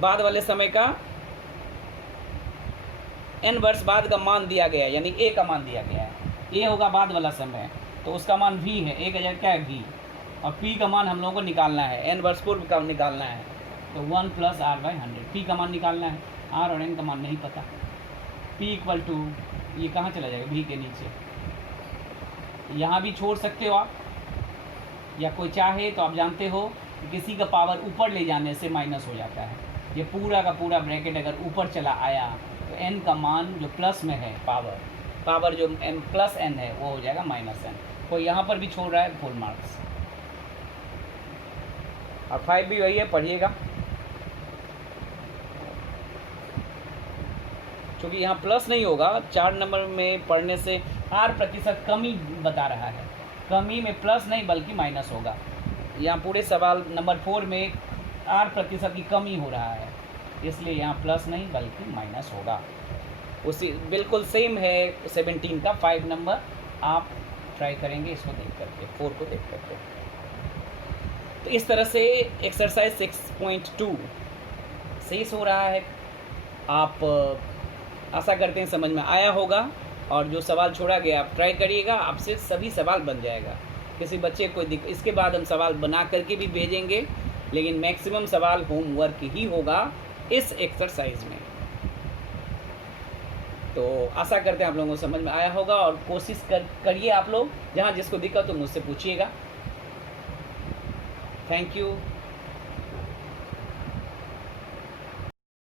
बाद वाले समय का n वर्ष बाद का मान दिया गया है, यानी a का मान दिया गया है। a होगा बाद वाला समय, तो उसका मान v है, a का जगह क्या है v, और p का मान हम लोगों को निकालना है, n वर्ष पूर्व का निकालना है, तो 1 प्लस R बाई 100। p का मान निकालना है, r और n का मान नहीं पता। p इक्वल टू, ये कहाँ चला जाएगा, v के नीचे, यहाँ भी छोड़ सकते हो आप, या कोई चाहे तो आप जानते हो किसी का पावर ऊपर ले जाने से माइनस हो जाता है। ये पूरा का पूरा ब्रैकेट अगर ऊपर चला आया तो n का मान जो प्लस में है, पावर जो n प्लस n है वो हो जाएगा माइनस n। कोई यहाँ पर भी छोड़ रहा है, फुल मार्क्स। और 5 भी वही है, पढ़िएगा, क्योंकि यहाँ प्लस नहीं होगा। 4 नंबर में पढ़ने से R% कमी बता रहा है, कमी में प्लस नहीं बल्कि माइनस होगा। यहाँ पूरे सवाल नंबर 4 में R% की कमी हो रहा है, इसलिए यहाँ प्लस नहीं बल्कि माइनस होगा। उसी बिल्कुल सेम है 17 का 5 नंबर, आप ट्राई करेंगे इसको देख करके, 4 को देख करके। तो इस तरह से एक्सरसाइज 6.2 शेष हो रहा है। आप आशा करते हैं समझ में आया होगा, और जो सवाल छोड़ा गया आप ट्राई करिएगा, आपसे सभी सवाल बन जाएगा। किसी बच्चे को इसके बाद हम सवाल बना करके भी भेजेंगे, लेकिन मैक्सिमम सवाल होमवर्क ही होगा इस एक्सरसाइज में। तो आशा करते हैं आप लोगों को समझ में आया होगा, और कोशिश करिए आप लोग, जहाँ जिसको दिक्कत हो मुझसे पूछिएगा। Thank you.